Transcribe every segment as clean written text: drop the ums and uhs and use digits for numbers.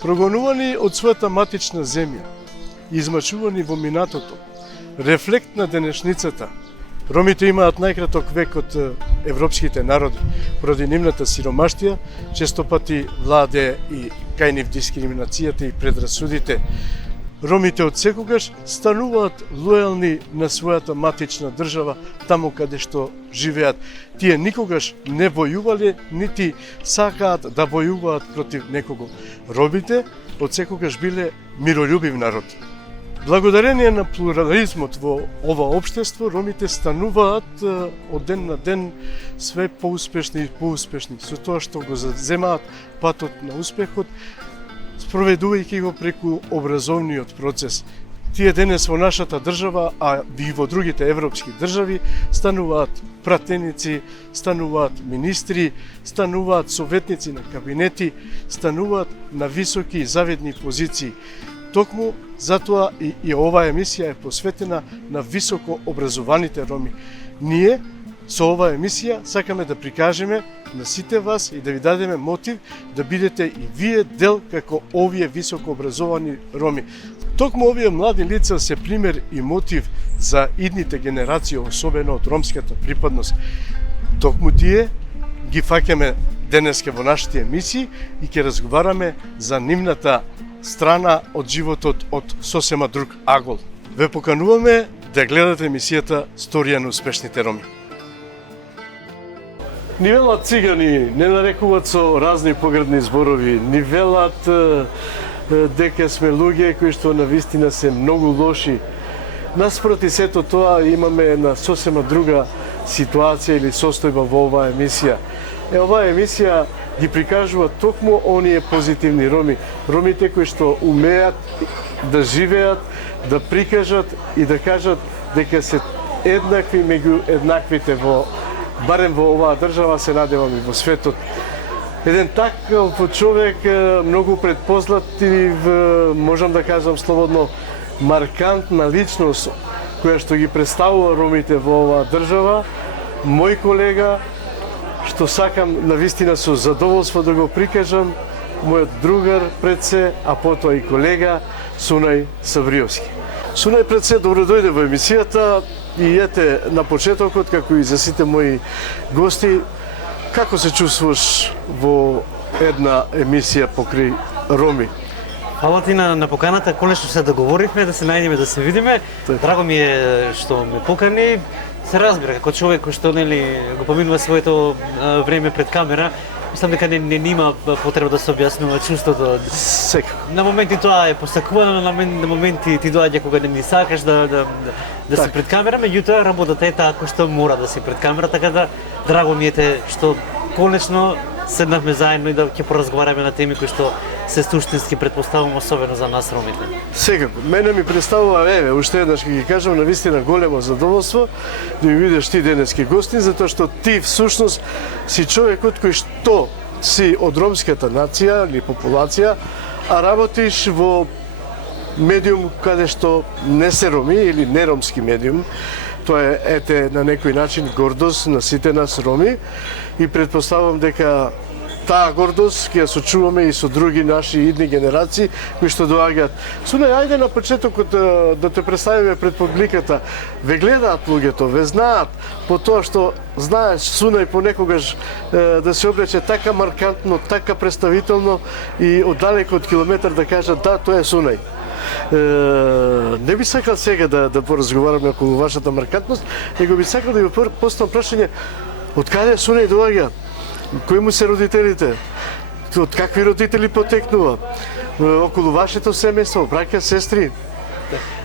Прогонувани од својата матична земја, измачувани во минатото, рефлект на денешницата, ромите имаат најкраток век од европските народи, поради нивната сиромаштија, често пати владе и кај нив дискриминацијата и предрасудите. Ромите од секогаш стануваат лојални на својата матична држава, таму каде што живеат. Тие никогаш не војувале, нити сакаат да војуваат против некого. Ромите од секогаш биле миролюбив народ. Благодарение на плурализмот во ова општество, ромите стануваат од ден на ден све поуспешни и поуспешни, со тоа што го заземаат патот на успехот, спроведувајќи го преку образовниот процес. Тие денес во нашата држава, а и во другите европски држави, стануваат пратеници, стануваат министри, стануваат советници на кабинети, стануваат на високи и завидни позиции. Токму затоа и оваа емисија е посветена на високо образованите роми. Ние со оваа емисија сакаме да прикажеме на сите вас и да ви дадеме мотив да бидете и вие дел како овие високо образовани роми. Токму овие млади лица се пример и мотив за идните генерации, особено од ромската припадност. Токму тие ги фаќаме денеска во нашите емисии и ќе разговараме за нивната страна од животот од сосема друг агол. Ве покануваме да гледате емисијата Сторија на успешните роми. Ни велат цигани, не нарекуваат со разни погредни зборови, ни велат дека сме луѓе кои што навистина се многу лоши. Наспроти сето тоа имаме една сосема друга ситуација или состојба во оваа емисија. Оваа емисија ги прикажува токму оние позитивни роми, ромите кои што умеат да живеат, да прикажат и да кажат дека се еднакви меѓу еднаквите барем во оваа држава, се надевам и во светот. Еден таков човек, многу предпознатлив, можам да кажам слободно, маркантна личност која што ги представува ромите во оваа држава, мој колега, што сакам навистина со задоволство да го прикажам, мојот другар пред се, а потоа и колега Сунај Савриовски. Сунај пред се, добро дојде во емисијата и ете на почетокот, како и за сите мои гости, како се чувствуваш во една емисија покрај роми? Фала ти на поканата, конечно се договоривме да се најдеме, да се видиме. Драго ми е што ме покани. Се разбира, како човек кој што го поминува своето време пред камера, мислам дека не има потреба да се објаснува чувството. На моменти тоа е посакувано, на моменти ти доаѓа кога не сакаш да си пред камера, меѓутоа работата е таа кој што мора да си пред камера, така да драго ми е што конечно седнавме заедно и да ќе поразговараме на теми кои што се суштински претпоставувам, особено за нас ромите. Секако, мене ми представува, уште еднаш ќе ги кажам, навистина големо задоволство да ми бидеш ти денески гостин, затоа што ти всушност си човекот кој што си од ромската нација или популација, а работиш во медиум каде што не се роми или неромски медиум. Тоа е на некој начин гордост на сите нас роми и предпоставувам дека таа гордост ќе ја сочуваме и со други наши идни генерации кои што доаѓаат. Сунај, ајде на почетокот да те представиме пред публиката. Ве гледаат луѓето, ве знаат, по тоа што знаеш Сунај понекогаш да се облече така маркантно, така представително и оддалеко од километар да кажат да, тоа е Сунај. Не би сакал сега да поразговараме околу вашата маркантност, него би сакал да ви поставам прашање од каде Сунај доаѓа? Кои му се родителите? Од какви родители потекнува? Околу вашето семејство, браќа, сестри?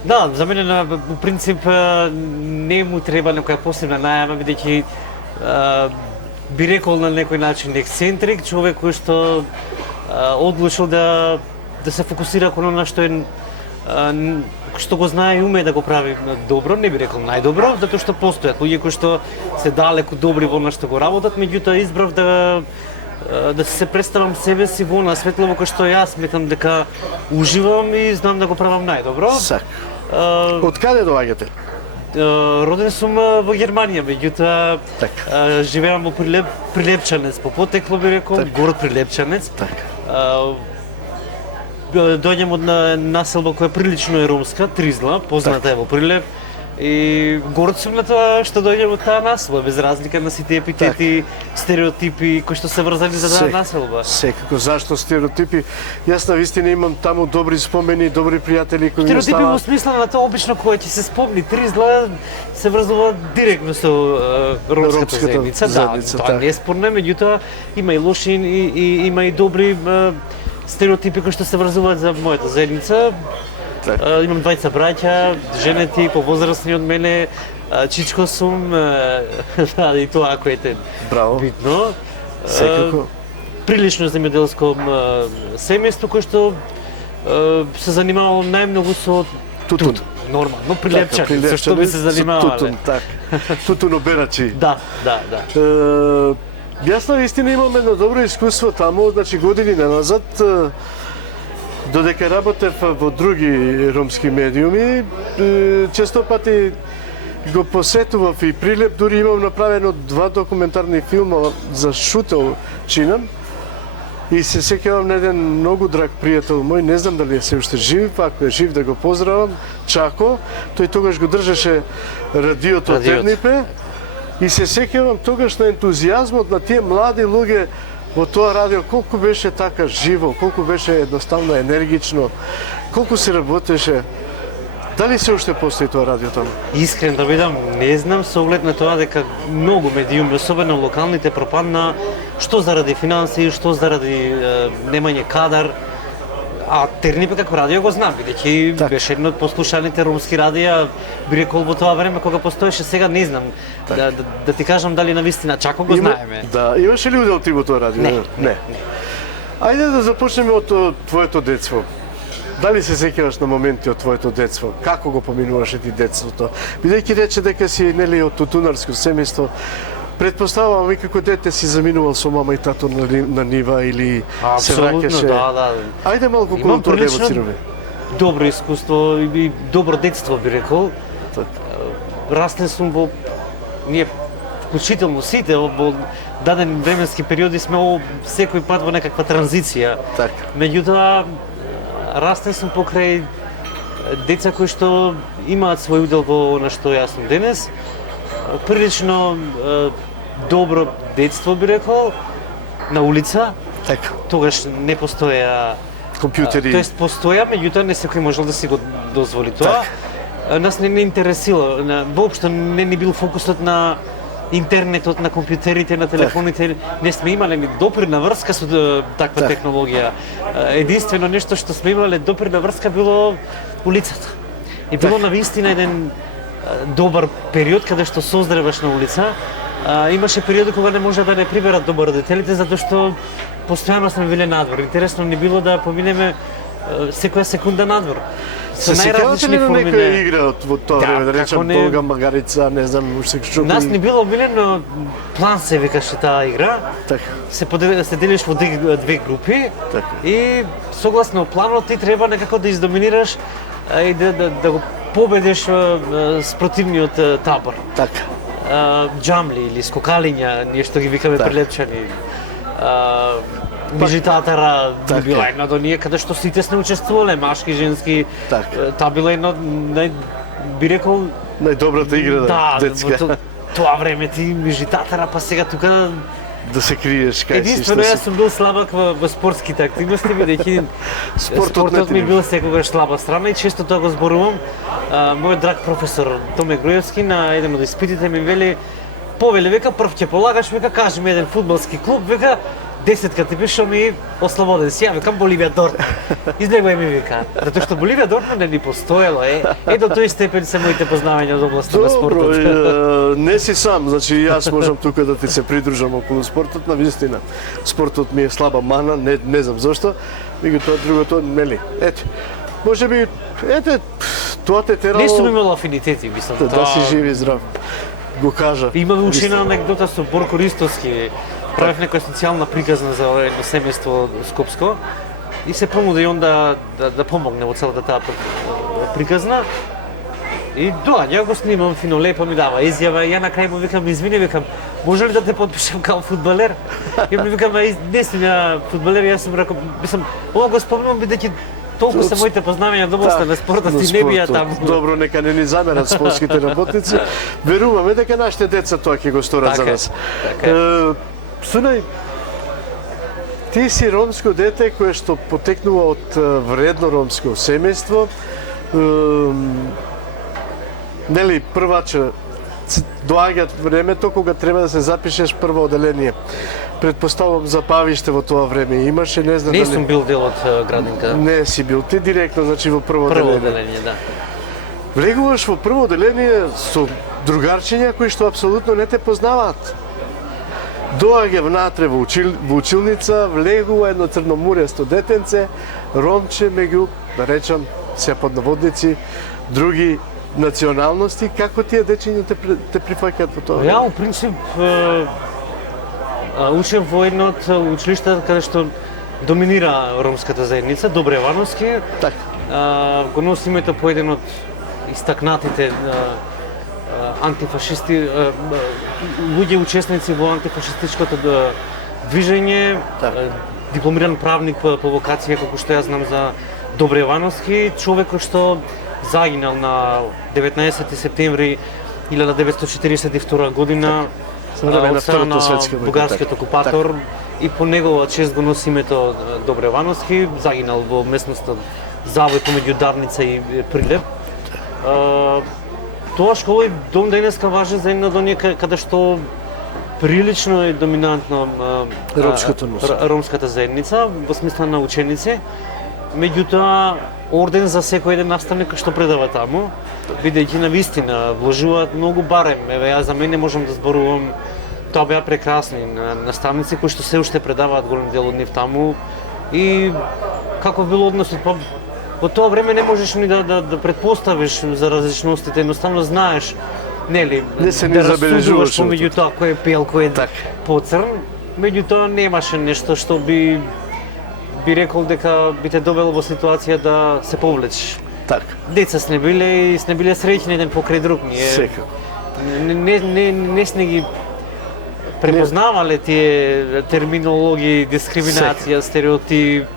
Да, за мене по принцип не му треба некоја посебна најава, бидејќи би рекол на некој начин ексцентрик, човек кој што одлучил да се фокусира кон она што го знае и уме да го прави добро, не би рекол најдобро, затоа што постојат луѓе кои што се далеку добри во она што го работат, меѓутоа избрав да се представам себе си во она светло во кое што јас сметам дека уживам и знам да го правам најдобро. Од каде доаѓате? Роден сум во Германија, меѓутоа живеам во Прилепчанец, по потекло би рекол, город Прилепчанец. доаѓам од населба која прилично е ромска, Тризла, позната е во Прилеп. И горд сум на тоа што доаѓам од таа населба, без разлика на сите епитети, стереотипи кои што се врзани за таа населба. Секако, зашто стереотипи? Јас на вистина имам таму добри спомени, добри пријатели кои ми Стереотипи во оставаат. смисла на тоа обично кога ќе се спомни Тризла се врзува директно со ромската заедница. Да, тоа не е спорно, меѓутоа има и лоши и има и добри стереотипи кои што се врзуваат за мојата заедница. Имам двајца браќа, женети, повозрастни од мене, чичко сум, и тоа ако е Браво. битно. Секако. Прилично земјоделско семејство кој што се занимавало најмногу со Тутун. Нормално, прилепчани, со што би се занимавале. Тутун, така. Тутуноберачи. Да. Јас на вистина имам едно добро искуство таму, значи години назад, додека работев во други ромски медиуми, често пати го посетував и Прилеп, дури имам направено 2 документарни филма за Шутел чинам. И се сеќавам на еден многу драг пријател мој, не знам дали е се уште жив, ако е жив да го поздравам, Чако, тој тогаш го држеше радиото Тернипе. И се сеќавам тогаш на ентузијазмот на тие млади луѓе во тоа радио, колку беше така живо, колку беше едноставно енергично, колку се работеше. Дали се уште постои тоа радио таму? Искрен да бидам, не знам, со оглед на тоа дека многу медиуми, особено локалните, пропадна, што заради финанси, што заради немање кадар. А Тернипе како радио го знам, бидејќи беше едно од послушаните ромски радија, би рекол во тоа време кога постоеше, сега не знам. Да ти кажам дали навистина Чако го знаеме. Да, имаше ли удел ти во тоа радио? Не. Ајде да започнеме од твоето детство. Дали се сеќаваш на моменти од твоето детство? Како го поминуваше ти детството? Бидејќи рече дека си нели од тутунарско семејство, предпоставувам и како дете си заминувал со мама и тато на нива или се враќаше. Да. Ајде малку околу тоа да евоцираме. Добро искуство и добро детство би рекол. Растен сум во ние вклучително сите во даден временски периоди сме секој пат во некаква транзиција. Така. Меѓутоа растен сум покрај деца кои што имаат свој удел во она што јас сум денес. Прилично добро детство би рекол на улица. Така. Тогаш не постоја Компјутери. Тоест постоја, меѓутоа не секој можел да си го дозволи тоа. Нас не интересира, воопшто не ни бил фокусот на интернетот, на компјутерите, на телефоните. Не сме имале ни допирна врска со таква технологија. Единствено нешто што сме имале допирна врска било улицата. И било навистина еден добар период каде што создреваш на улица. Имаше периоди кога не може да не приберат добро родителите затоа што постојано сме биле надвор. Интересно ни било да поминеме секоја секунда надвор. Се сеќавате ли на некоја игра од тоа време, да речем Болга, Магарица, не знам, уште што. Нас не било омилено, план се викаше таа игра. Така. Се делиш во две групи и согласно планот ти треба некако да издоминираш и да го победиш спротивниот табор. Така. Џамли или скокалиња, ние што ги викаме прилепчани. Бижитатара била една од оние каде што сите сме учествувале, машки, женски. Таа била една би рекол најдобрата игра детска. Тоа време ти бижитатара, па сега тука да се криеш кај си. Единствено јас сум бил слабак во спортските активности, бидејќи спортот ми бил секогаш слаба страна и често тоа го зборувам. Мојот драг професор Томе Груевски на еден од испитите ми вели: "Повеле, века прв ќе полагаш, века кажи ми еден фудбалски клуб, века 10 ти пишам и ослободен си, ја викам Боливија Дортмунд." Избегувај ми вика, затоа што Боливија Дортмунд не ни постоела, до тој степен се моите познавања од областа на спортот. Добро, не си сам, значи јас можам тука да ти се придружам околу спортот, на вистина. Спортот ми е слаба мана, не знам зошто, меѓутоа другото нели. Можеби тоа те терало. Не сум имал афинитети, мислам. Да си жив и здрав. Го кажа. Имаме ушина анекдота со Борко Ристовски. Правев некоја социјална приказна за едно семејство скопско и се понуди он да помогне во целата таа приказна. И доаѓа, го снимам фино, лепо ми дава изјава, ја на крај му викам: "Извини, викам, може ли да те подпишам као фудбалер?" И ми викам: "Не сум ја фудбалер, јас сум рекол, ова го спомнувам бидејќи толку се моите познавања до областта на спортот и не бија таму. Добро, нека не ни замерат спортските работници. Веруваме дека нашите деца тоа ќе го сторат за нас. Сунај, ти си ромско дете кое што потекнува од вредно ромско семејство. Нели, прваче, доаѓа времето кога треба да се запишеш прво оделение. Предпоставувам запавиште во тоа време. Имаше, не знам Не дали... сум бил дел од градинка. Не си бил. Ти директно, значи, во прво оделение. Прво оделение, да. Влегуваш во прво оделение со другарчиња кои што апсолутно не те познаваат. Доаѓа внатре во училница, влегува едно црномуресто детенце, ромче меѓу, да речам, се под наводници, други националности. Како тие дечиња те прифаќаат во тоа? Ја, во принцип, учев во едно од училишта каде што доминира ромската заедница, Добревановски. Така. Го носи името по еден од истакнатите антифашисти, луѓе учесници во антифашистичкото движење, дипломиран правник по вокација, како што ја знам за Добревановски, човек кој што загинал на 19 септември 1942 година од страна на бугарскиот окупатор и по негова чест го носи името Добревановски, загинал во местноста Завој помеѓу Дарница и Прилеп. Тоа школа и дом денеска важи за една од оние каде што прилично е доминантно ромската заедница во смисла на ученици. Меѓутоа, орден за секој еден наставник што предава таму, бидејќи на вистина вложуваат многу барем. Еве, ја за мене можам да зборувам, тоа беа прекрасни наставници кои што се уште предаваат голем дел од нив таму и каков бил односот, во тоа време не можеш ни да предпоставиш за различностите, едноставно знаеш, нели, не се да забележуваш помеѓу тоа кој е пел, кој е поцрн, меѓутоа немаше нешто што би рекол дека би те довело во ситуација да се повлечеш. Така. Деца сне биле среќни еден покрај друг. Секако. Не сне ги препознавале тие терминологии, дискриминација, стереотип,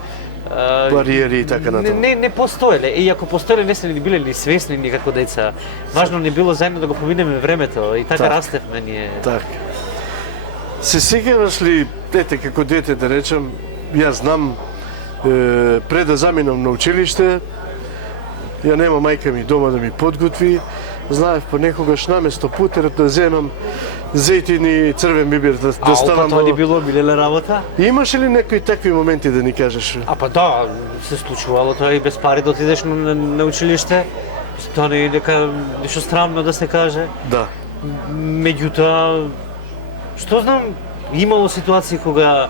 бариери и така натаму. Не постоеле. И ако постоеле, не сме ни биле ни свесни ни како деца. Важно ни било заедно да го поминеме времето и така растевме ние. Така. Се сеќаваш ли, ете, како дете да речем, јас знам, пред да заминам на училиште, ја нема мајка ми дома да ми подготви, знаев понекогаш наместо путерот да земам зејтини, црвен бибир да ставам. Тоа ни било билеле работа? Имаше ли некои такви моменти да ни кажеш? Да, се случувало тоа и без пари да отидеш на училиште. Тоа не е дека нешто странно да се каже. Да. Меѓутоа, што знам, имало ситуации кога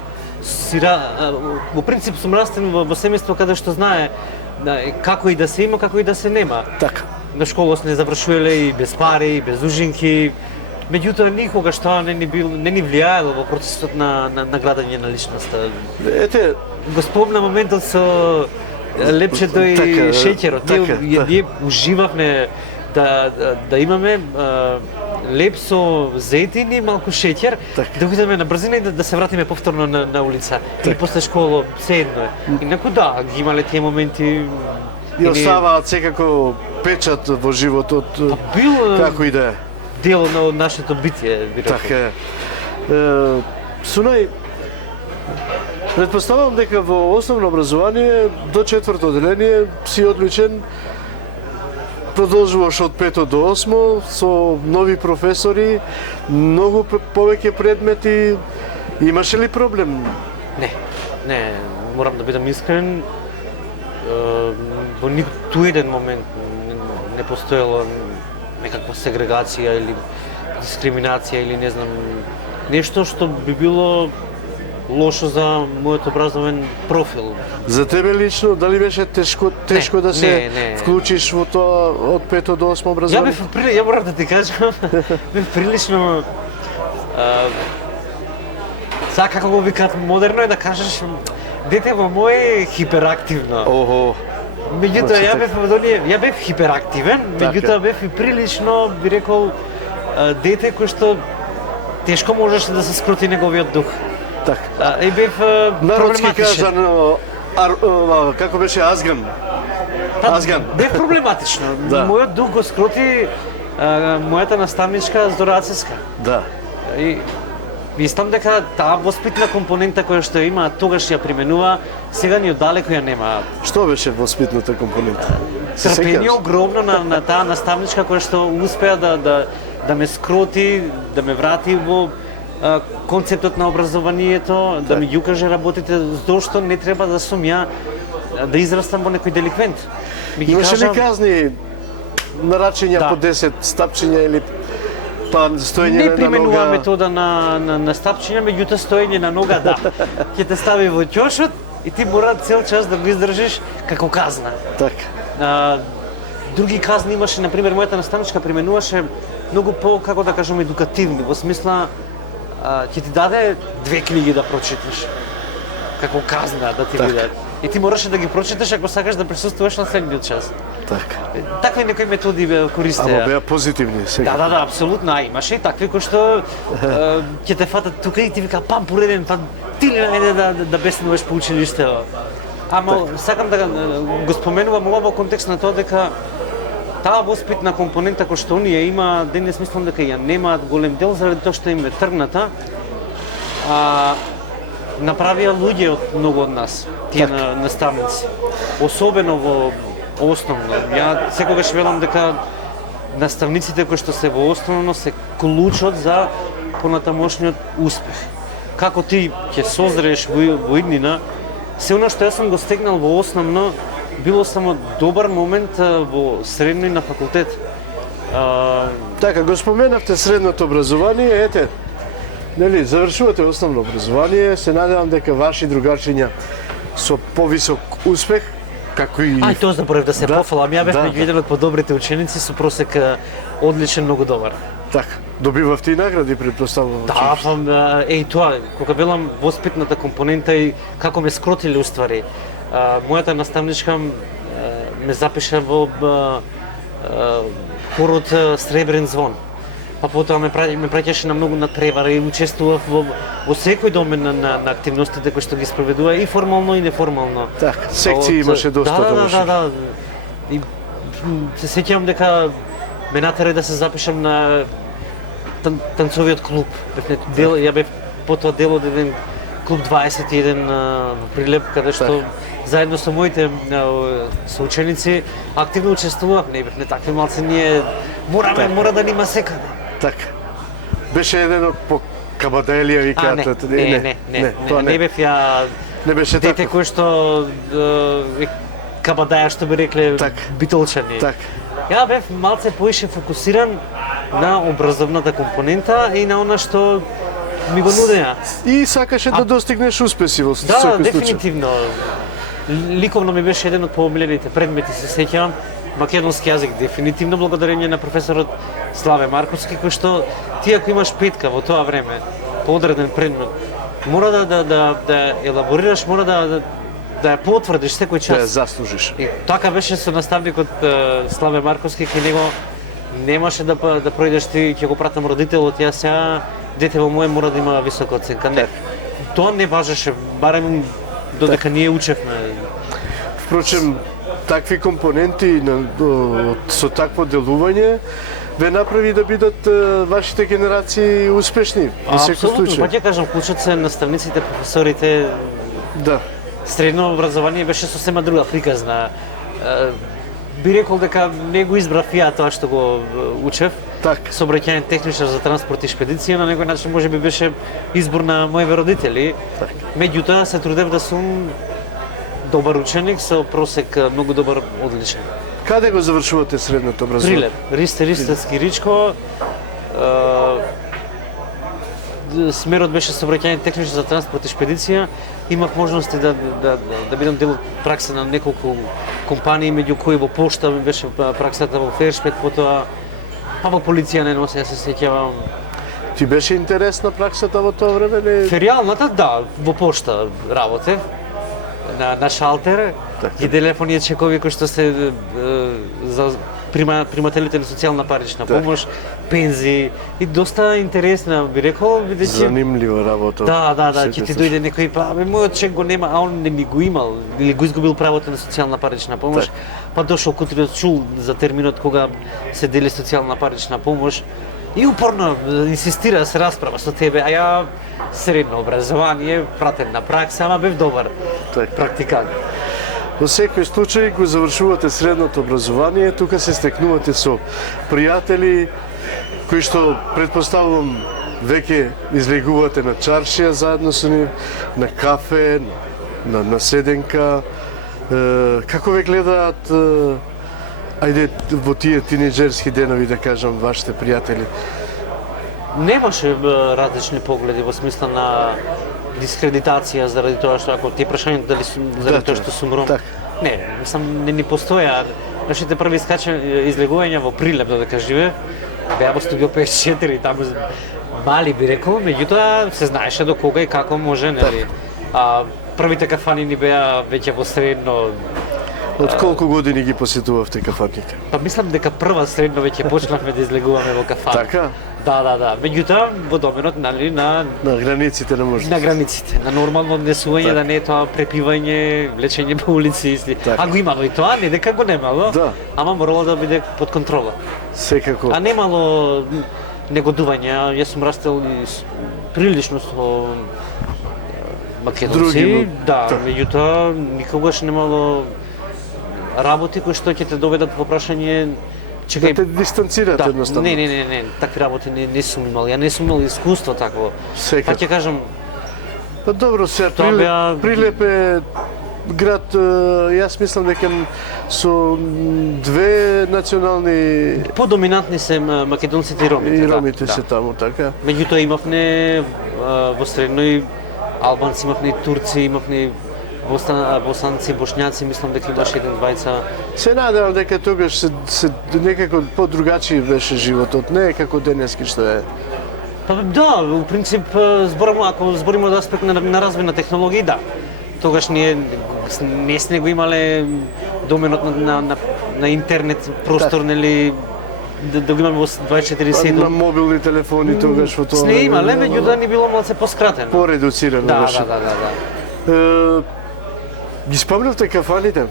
во принцип сум растен во семејство каде што знае како и да се има, како и да се нема. Така. На школа сме завршувале и без пари, и без ужинки. Меѓутоа никогаш тоа не ни влијаело во процесот на градење на личноста. Ете, го спомнам моментот со лепчето и шеќерот. Ние уживавме да имаме леп со зејтини, малку шеќер, да го идеме на брзина и да се вратиме повторно на улица. И после школа се едно е. Инаку ги имале тие моменти. И оставаат секако печат во животот, како и да е. Дел на нашето битие, би рекол. Така е. Сунај, предпоставам дека во основно образование до 4-то оделение си одличен, продолжуваш од 5 до 8 со нови професори, многу повеќе предмети. Имаше ли проблем? Не, морам да бидам искрен. Во ниту еден момент не постоело некаква сегрегација или дискриминација или не знам нешто што би било лошо за мојот образовен профил. За тебе лично дали беше тешко да се вклучиш во тоа од 5 до 8 образование? Ја морам да ти кажам, бев прилично сега како го викаат модерно е да кажеш дете во мој хиперактивно. Меѓутоа ја бев хиперактивен, меѓутоа бев и прилично, би рекол, дете кој што тешко можеше да се скроти неговиот дух. Така. И бев народски кажано како беше Азган? Азган. Бе проблематично. Да. Мојот дух го скроти мојата наставничка Здора Ацеска. Да. И мислам дека таа воспитна компонента која што има, тогаш ја применува, сега ни оддалеку ја нема. Што беше воспитната компонента? Се Трпение сеќаваш? огромно на таа наставничка која што успеа да ме скроти, да ме врати во концептот на образованието, да ми ги укаже работите, зошто не треба да сум ја да израстам во некој деликвент. Ми ги Имаше ли кажа, казни нарачања Да. по 10 стапчиња или па стоење не на применува нога? метода на стапчиња, меѓутоа стоење на нога, да. Ќе те стави во ќошот и ти мора цел час да го издржиш како казна. Така. Други казни имаше, например, мојата наставничка применуваше многу по, како да кажам, едукативни, во смисла ќе ти даде 2 книги да прочиташ, како казна да ти Така. биде. И ти мораше да ги прочиташ ако сакаш да присуствуваш на следниот час. Така. Такви некои методи бе користеа. Ама беа позитивни сега. Да, апсолутно, имаше и такви кои што ќе те фатат тука и ти вика пам пореден, па ти ли најде да беснуваш по училиштето. Ама сакам да го споменувам ова во контекст на тоа дека таа воспитна компонента која што оние има, денес мислам дека ја немаат голем дел заради тоа што им е тргната. Направија луѓе од многу од нас, тие наставници. Особено во основно. Ја секогаш велам дека наставниците кои што се во основно се клучот за понатамошниот успех. Како ти ќе созрееш во иднина, се она што јас сум го стегнал во основно, било само добар момент во средно и на факултет. Така, го споменавте средното образование, ете, нели, завршувате основно образование, се надевам дека ваши другарчиња со повисок успех, како и... Ај, тоа заборев да се Да, пофалам, ја бев да, меѓу еден од подобрите ученици со просек одличен, многу добар. Така, добивавте и награди, предпоставувам. Да, па, тоа, кога велам воспитната компонента и како ме скротиле уствари. Мојата наставничка ме запиша во хорот Сребрен звон. Па потоа ме праќаше на многу надпревари и учествував во секој домен на активностите кои што ги спроведува и формално и неформално. Така, секции имаше доста тогаш. Да. И се сеќавам дека ме натера да се запишам на танцовиот клуб. Ја бев потоа дел од еден клуб 21 во Прилеп, каде што заедно со моите соученици активно учествував. Не бевме такви малци, ние мора да нима секаде. Така. Беше еден од по Кабаделија викаат. Не бев ја Не беше дете така. кој што кабадаја што би рекле битолчани. Така. Ја бев малце поише фокусиран на образовната компонента и на она што ми го нудеа. И сакаше да достигнеш успеси во Да, секој случај. дефинитивно. Ликовно ми беше еден од поомилените предмети, се сеќавам. Македонски јазик дефинитивно благодарение на професорот Славе Марковски, кој што ти ако имаш петка во тоа време по одреден предмет, мора да елаборираш, мора да ја потврдиш секој час. Да ја заслужиш. И така беше со наставникот Славе Марковски, кај него немаше да пројдеш ти, ќе го пратам родителот, јас сега дете во моје мора да има висока оценка. Не. Тоа не важеше, барем додека ние учевме. Впрочем, такви компоненти со такво делување ве направи да бидат вашите генерации успешни во секој Апсолутно, случај. па ќе кажам, клучат се наставниците, професорите. Да. Средно образование беше сосема друга приказна. Би рекол дека не го избрав ја тоа што го учев. Така. Сообраќајен техничар за транспорт и шпедиција, на некој начин може би беше избор на моите родители. Така. Меѓутоа се трудев да сум добар ученик со просек многу добар, одличен. Каде го завршувате средното образование? Прилеп, Ристевски Ричко. Смерот беше сообраќајен техничар за транспорт и шпедиција. Имав можности да бидам дел од пракса на неколку компании, меѓу кои во пошта ми беше праксата во Фершпет, потоа па во полиција не носи, јас се сеќавам. Ти беше интересна праксата во тоа време или? Феријалната, да, во пошта работев. На шалтер, и телефонија чекови кои што се примателите на социјална парична помош, пензии и доста интересна би рекол, бидејќи Занимлива работа. да, Се ќе ти слушам. дојде некој па, мојот чек го нема, а он не ми го имал или го изгубил правото на социјална парична помош, Так. па дошол кутриот чул за терминот кога се дели социјална парична помош и упорно инсистира да се расправа со тебе, а ја средно образование, пратен на пракса, ама бев добар Так. практикант. Во секој случај го завршувате средното образование, тука се стекнувате со пријатели кои што претпоставувам веќе излегувате на чаршија заедно со нив, на кафе, на седенка. Како ве гледаат ајде во тие тинеџерски денови да кажам вашите пријатели? Немаше различни погледи во смисла на дискредитација заради тоа што ако ти прашањето дали сум заради тоа што сум ром. Так. Не, мислам не ни постоја. Нашите први излегувања во Прилеп додека живе беа во студио 54 и таму мали би рекол, меѓутоа се знаеше до кога и како може, нели. А првите кафани ни беа веќе во средно. Од колку години ги посетувавте кафаните? Па мислам дека прва средно веќе почнавме да излегуваме во кафани. Така? Да. Меѓутоа во доменот нели на границите на можност. на границите, на нормално однесување, да не е тоа препивање, влечење по улици и Так. А го имало и тоа, не дека го немало, Да. ама морало да биде под контрола. Секако. А немало негодување, јас сум растел и прилично со македонци, Други, да, так. меѓутоа никогаш немало работи кои што ќе те доведат во прашање Да чекај, те дистанцирате да, едноставно. не, такви работи не сум имал. Ја не сум имал искуство такво. Секако. Па ќе кажам, Па добро, се Тоа беа- Прилеп е град, јас мислам дека со две национални подоминантни се македонците и ромите. и ромите да, се таму, така? Меѓутоа имавме во средно и албанци, имавме и турци, имавме босанци, бошњаци, мислам дека имаше еден двајца. Се надевам дека тогаш се некако подругачи беше животот, не е како денески што е. Па да, во принцип ако збориме од аспект на развој на технологии, да. Тогаш ние не сме го имале доменот на интернет простор, нели да го имаме во 24/7. На мобилни телефони тогаш во тоа. Сме имале, време, меѓутоа ни било малце поскратено. поредуцирано Да. беше. Ги спомнавте кафаните?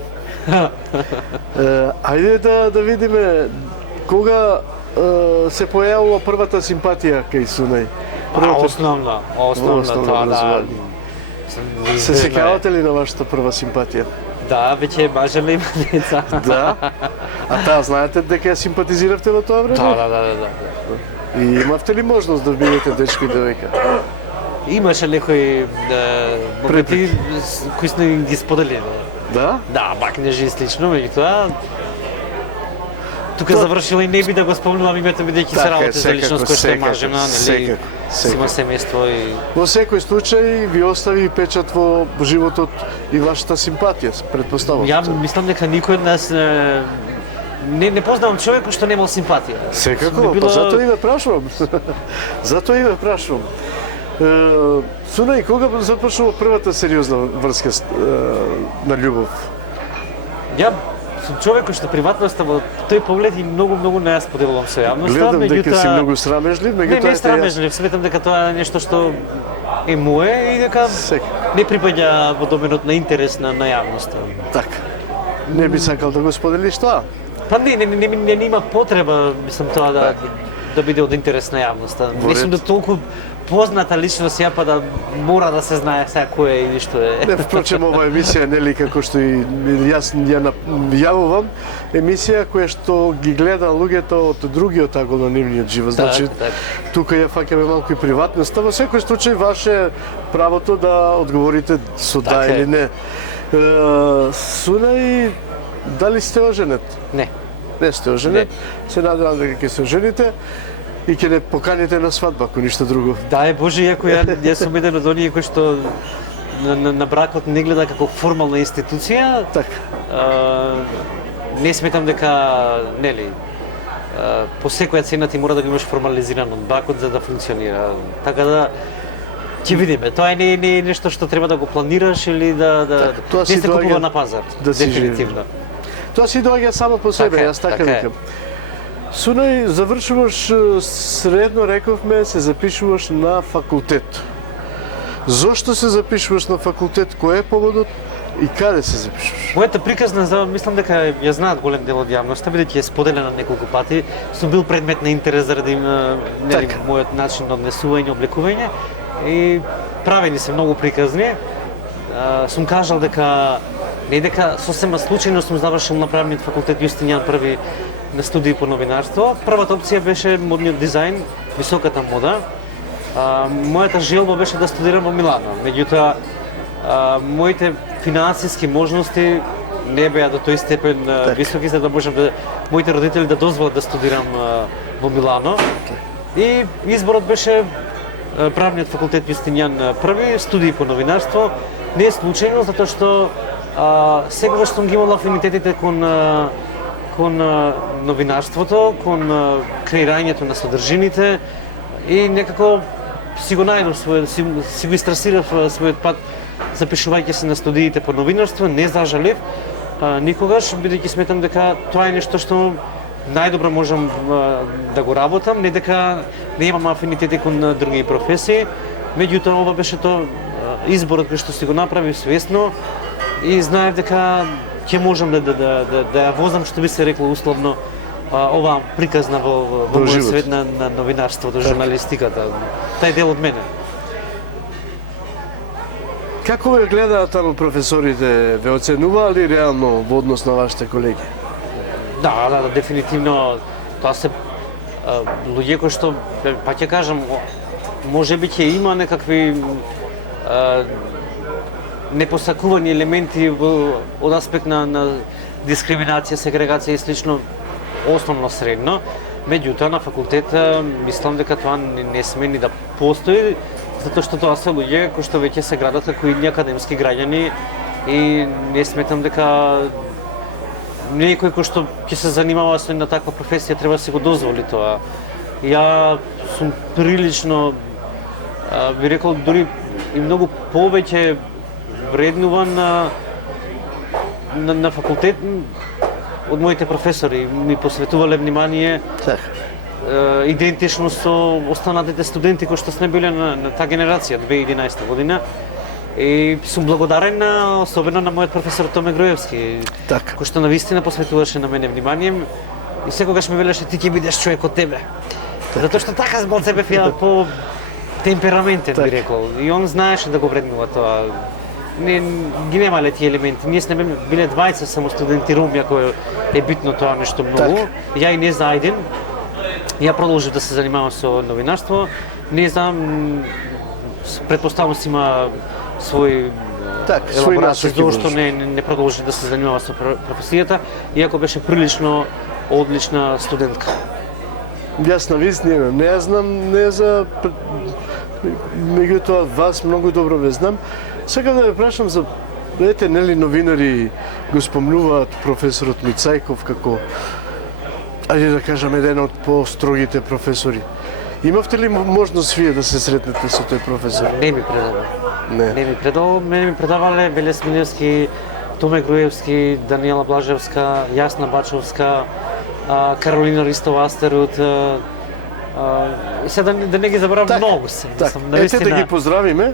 Ајде да видиме кога се појавува првата симпатија кај Сунај. Основна, тоа да. Се сеќавате ли на вашата прва симпатија? Да, веќе е бажале има деца. Да. А таа знаете дека ја симпатизиравте во тоа време? Да. И имавте ли можност да бидете дечко и девојка? Имаше некои моменти кои сме ги споделили. Да? Да, бакнежи и слично, меѓутоа тука завршила и не би да го спомнувам името бидејќи се Така е, работи за личност која што е секако, мажена, нели? секако. Си има семејство и Во секој случај ви остави печат во животот и вашата симпатија, предпоставувам. ја мислам дека никој од нас не познавам човек кој што немал симпатија. Секако, Би па затоа и ве прашувам. Затоа и ве прашувам. Сунај, кога започнува првата сериозна врска на љубов? Ја сум човек кој што приватноста во тој поглед и многу не ја споделувам со јавноста, Гледам дека си меѓутоа многу срамежлив, не меѓутоа срамежлив, сметам дека тоа е нешто што е мое и дека не припаѓа во доменот на интерес на јавноста. Така. Не би сакал да го споделиш тоа? Па не има потреба, мислам тоа да биде од интерес на јавноста. Во Не сум ред. да толку позната личност ја па да мора да се знае сега кој е или што е. Не, впрочем, ова емисија нели како што и јас ја јавувам, емисија која што ги гледа луѓето од другиот аг анонимниот живот. Значи, так. тука ја фаќаме малку и приватноста, во секој случај ваше правото да одговорите со да Така е. или не. Сунај, дали сте оженет? Не. Не сте оженет. Се надевам дека ќе се ожените и ќе не поканите на свадба, ако ништо друго. Да е Боже, иако јас сум еден од оние кои што на бракот не гледа како формална институција. Така. Не сметам дека нели по секоја цена ти мора да го имаш формализиран од бракот за да функционира. Така да ќе видиме. Тоа не е нешто што треба да го планираш или да Тоа не си се доаѓа купува на пазар. да си Дефинитивно. Тоа си доаѓа само по себе, јас така викам. Сунај, завршуваш средно, рековме, се запишуваш на факултет. Зошто се запишуваш на факултет? Кој е поводот и каде се запишуваш? Мојата приказна, мислам дека ја знаат голем дел од јавноста, бидејќи е споделена неколку пати, сум бил предмет на интерес заради мојот начин на однесување, облекување и правени се многу приказни. Сум кажал дека не дека сосема случајно сум завршил на правниот факултет Јустинијан први на студии по новинарство. Првата опција беше модниот дизајн, високата мода. Мојата желба беше да студирам во Милано, меѓутоа моите финансиски можности не беа до тој степен високи за да можам да моите родители да дозволат да студирам во Милано. И изборот беше правниот факултет Јустинијан први, студии по новинарство. Не е случајно затоа што секогаш сум ги имал афинитетите кон новинарството, кон креирањето на содржините и некако си го најдов си го истрасирав својот пат запишувајќи се на студиите по новинарство, не зажалив никогаш, бидејќи сметам дека тоа е нешто што најдобро можам да го работам, не дека не имам афинитети кон други професии, меѓутоа ова беше тоа изборот кој што си го направив свесно и знаев дека ќе можам да ја возам, што би се рекло условно, оваа приказна во мојот свет на новинарството, журналистиката. Тај дел од мене. Како ве гледаат таму професорите? Ве оценуваа ли реално во однос на вашите колеги? Да, дефинитивно. Тоа се луѓе кои што, па ќе кажам, можеби ќе има некакви непосакувани елементи од аспект на дискриминација, сегрегација и слично, основно средно. Меѓутоа на факултет мислам дека тоа не сме ни да постои, затоа што тоа се луѓе кои што веќе се градат како идни академски граѓани и не сметам дека некој кој што ќе се занимава со една таква професија треба да си го дозволи тоа. Ја сум прилично, би рекол, дури и многу повеќе вреднуван на факултет од моите професори. Ми посветувале внимание идентично со останатите студенти кои што сме биле на таа генерација 2011 година. И сум благодарен особено на мојот професор Томе Груевски, кој што навистина посветуваше на мене внимание и секогаш ми велеше ти ќе бидеш човек од тебе. Затоа што така од себе фија по темпераментен би рекол и он знаеше да го вреднува тоа. Ги немале тие елементи. Ние сме биле двајца само студенти Рум, ако е битно тоа нешто многу. Ја и не за еден. Ја продолжив да се занимавам со новинарство. Не знам, претпоставам си има свој елаборација зашто не продолжи да се занимава со професијата, иако беше прилично одлична студентка. Јас на вист не ја знам, не за меѓутоа вас многу добро ве знам. Сега да ве прашам за ете нели новинари го спомнуваат професорот Мицајков како ајде да кажам еден од построгите професори. Имавте ли можност вие да се сретнете со тој професор? Не ми предава. Не ми предал, мене ми предавале Веле Смилевски, Томе Груевски, Даниела Блажевска, Јасна Бачовска, Каролина Ристова Астерот, и сега да не ги заборавам многу се. Ете да ги поздравиме.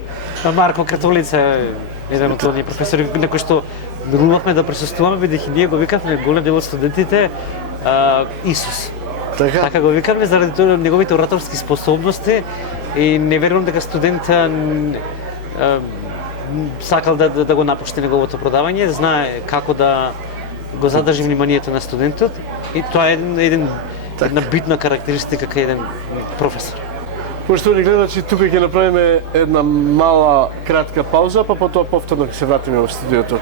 Марко Кратолица, еден од оние професори на кои што милувавме да присуствуваме, бидејќи ние го викавме голем дел од студентите Исус. Така го викаме заради тоа неговите ораторски способности и не верувам дека студент сакал да го напушти неговото продавање, знае како да го задржи вниманието на студентот и тоа е една битна карактеристика кај еден професор. Поштовани гледачи, тука ќе направиме една мала кратка пауза, па потоа повторно ќе се вратиме во студиото.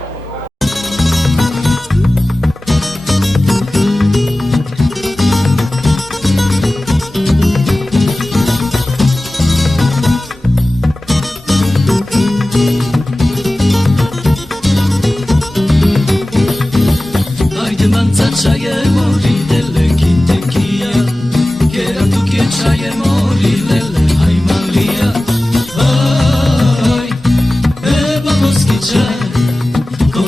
Con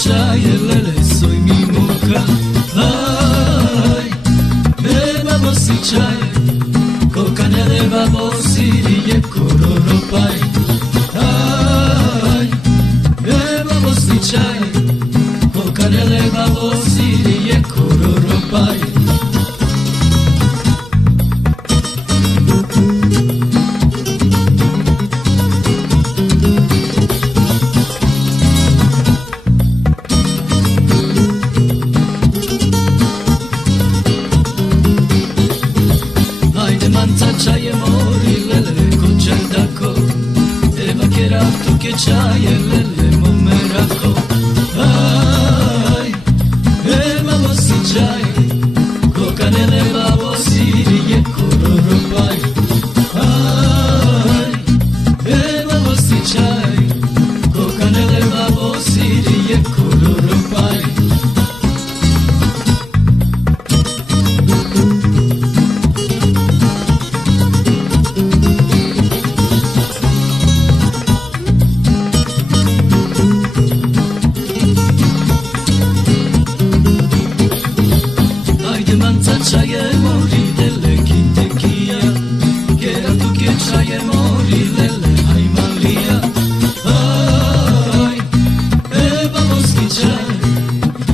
osjećaje, lele, soj mi muka. Aj, nemam osjećaje, koka ne lebamo sirije kororopaj. Aj, nemam osjećaje, koka ne lebamo sirije kororopaj. Čaje mori, lele, kočardako, eva keraftu ke čaje, lele, momerako. Aj, nemam osjećaj, koka ne lebavo sirije kororopaj. Aj, nemam osjećaj, koka ne lebavo sirije kororopaj. Čaje mori, lele, kintekija, keraftu ke čaje mori, lele, aj malija. Aj, ebamo skičaj,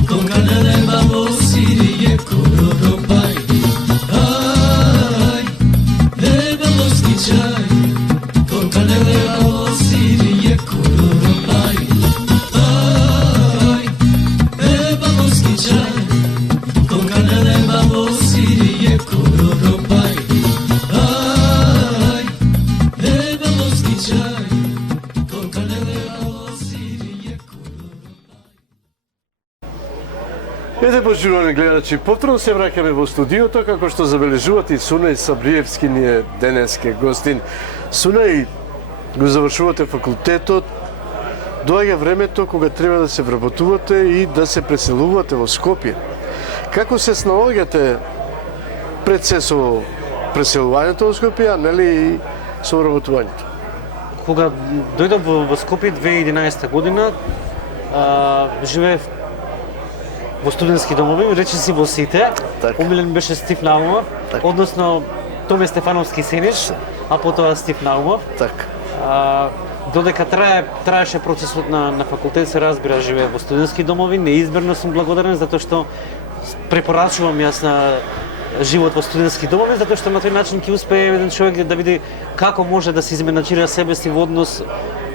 koga ne lebamo sirije kororopaj. Aj, ebamo skičaj, koga ne lebamo sirije kororopaj. Aj, ebamo skičaj, koga ne lebamo sirije kororopaj. Aj, nemamo osjećaj, koga ne lebamo sirije kororopaj. Ете, пожурувани гледачи, повторно се враќаме во студиото, како што забележувате, Сунај Сабриевски ни е денеске гостин. Сунај, го завршувате факултетот, доаѓа времето кога треба да се вработувате и да се преселувате во Скопје. Како се снаоѓате пред се со преселувањето во Скопје, нели и со вработувањето? Кога дојдов во Скопје 2011 година, живеев во студентски домови, речиси во сите. Так. Омилен беше Стив Наумов, Так. односно Томе Стефановски Сениш, а потоа Стив Наумов. Така. Додека траеше процесот на факултет, се разбира, живеев во студентски домови, неизмерно сум благодарен затоа што препорачувам јас на живот во студентски домови, затоа што на тој начин ќе успее еден човек да види како може да се изменачира себе си во однос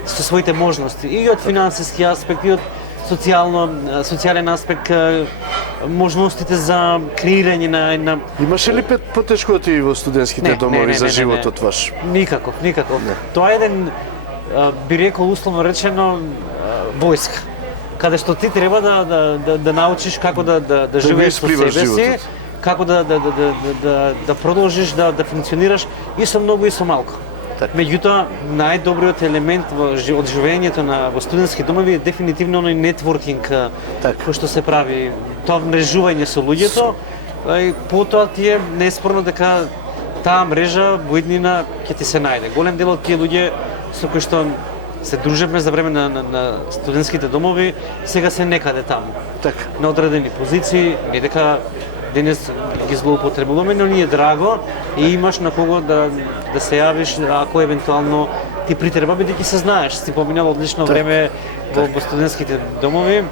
со своите можности, и од финансиски аспект, и од социјален аспект, можностите за креирање на Имаше ли потешкоти во студентските домови за животот ваш? Никаков. Тоа е еден, би рекол условно речено, војска, каде што ти треба да научиш како да живееш со себе си, како да продолжиш да функционираш и со многу и со малку. Меѓутоа, најдобриот елемент од живењето во студентски домови е дефинитивно оној нетворкинг кој што се прави, тоа мрежување со луѓето, и потоа ти е неспорно дека таа мрежа во иднина ќе ти се најде. Голем дел од тие луѓе со кои што се дружевме за време на студентските домови, сега се некаде таму. На одредени позиции, не дека денес ги злоупотребуваме, но ни е драго и имаш на кого да се јавиш ако евентуално ти притреба, бидејќи се знаеш, си поминал одлично време во студентските домови.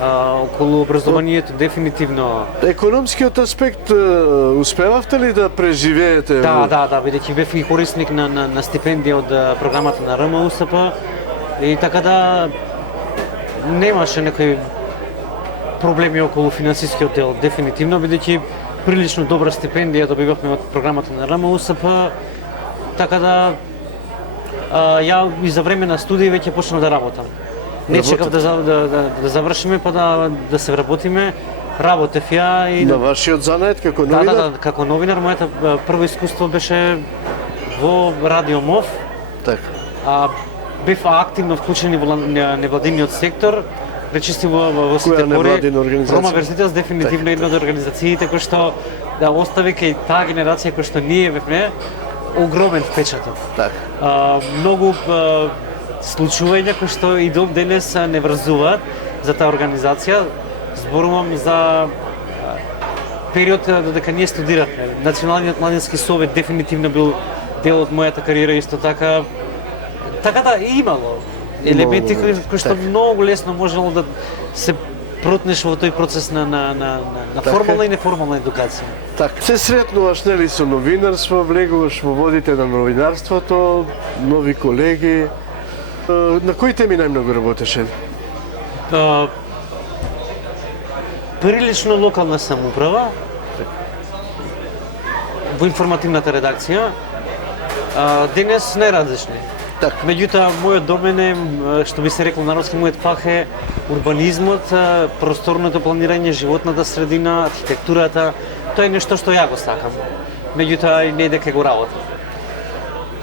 Околу образованието дефинитивно. Економскиот аспект успевавте ли да преживеете? Да, бидејќи бев и корисник на стипендија од програмата на РМУСП, и така да немаше некои проблеми околу финансискиот дел, дефинитивно, бидејќи прилично добра стипендија добивавме од програмата на РМУСП, така да ја и за време на студии веќе почнав да работам. Не чекав да завршиме па да се вработиме. Работев ја и на вашиот занает како новинар? Да, како новинар. Моето прво искуство беше во Радио МОВ. Така. Бев активно вклучен во невладиниот сектор. Речисти во сите пори. Рома Верзителс дефинитивно една од организациите кои што остави кај таа генерација кој што ние бевме огромен впечаток. Така. Многу случувања кои што и до денес не врзуваат, за таа организација. Зборувам за период додека ние студирахме. Националниот младински совет дефинитивно бил дел од мојата кариера исто така. Така да имало елементи кои што многу лесно можело да се протнеш во тој процес на формална и неформална едукација. Така, се сретнуваш нели со новинарство, влегуваш во водите на новинарството, нови колеги. На кои теми најмногу работеше? Прилично локална самоуправа, во информативната редакција, денес најразлични. Така. Меѓутоа, мојот домен е, што би се рекло народски, мојот фах е урбанизмот, просторното планирање, животната средина, архитектурата. Тоа е нешто што ја го сакам. Меѓутоа, и не е дека го работам.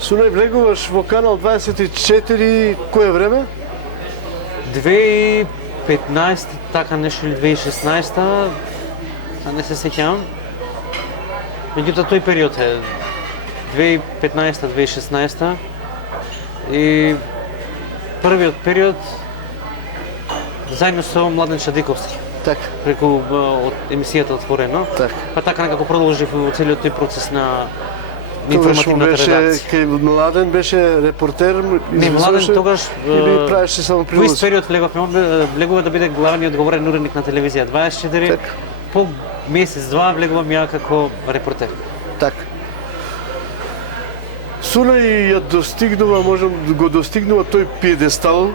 Сунај, влегуваш во Канал 24, кое време? 2015, така нешто, или 2016, не се сеќавам. Меѓутоа, тој период е 2015-2016 и првиот период заедно со Младен Шадиковски. Така. Преку од емисијата Отворено. Така. Па така некако продолжив во целиот тој процес на Тогаш му информативната беше, редакција. кај Младен беше репортер, Не, Младен тогаш или правеше само во ист прилози? период влегавме, он влегува да биде главен и одговорен уредник на телевизија 24. Така. По месец-два влегувам ја како репортер. Така. Сунај ја достигнува, можам го достигнува тој пиедестал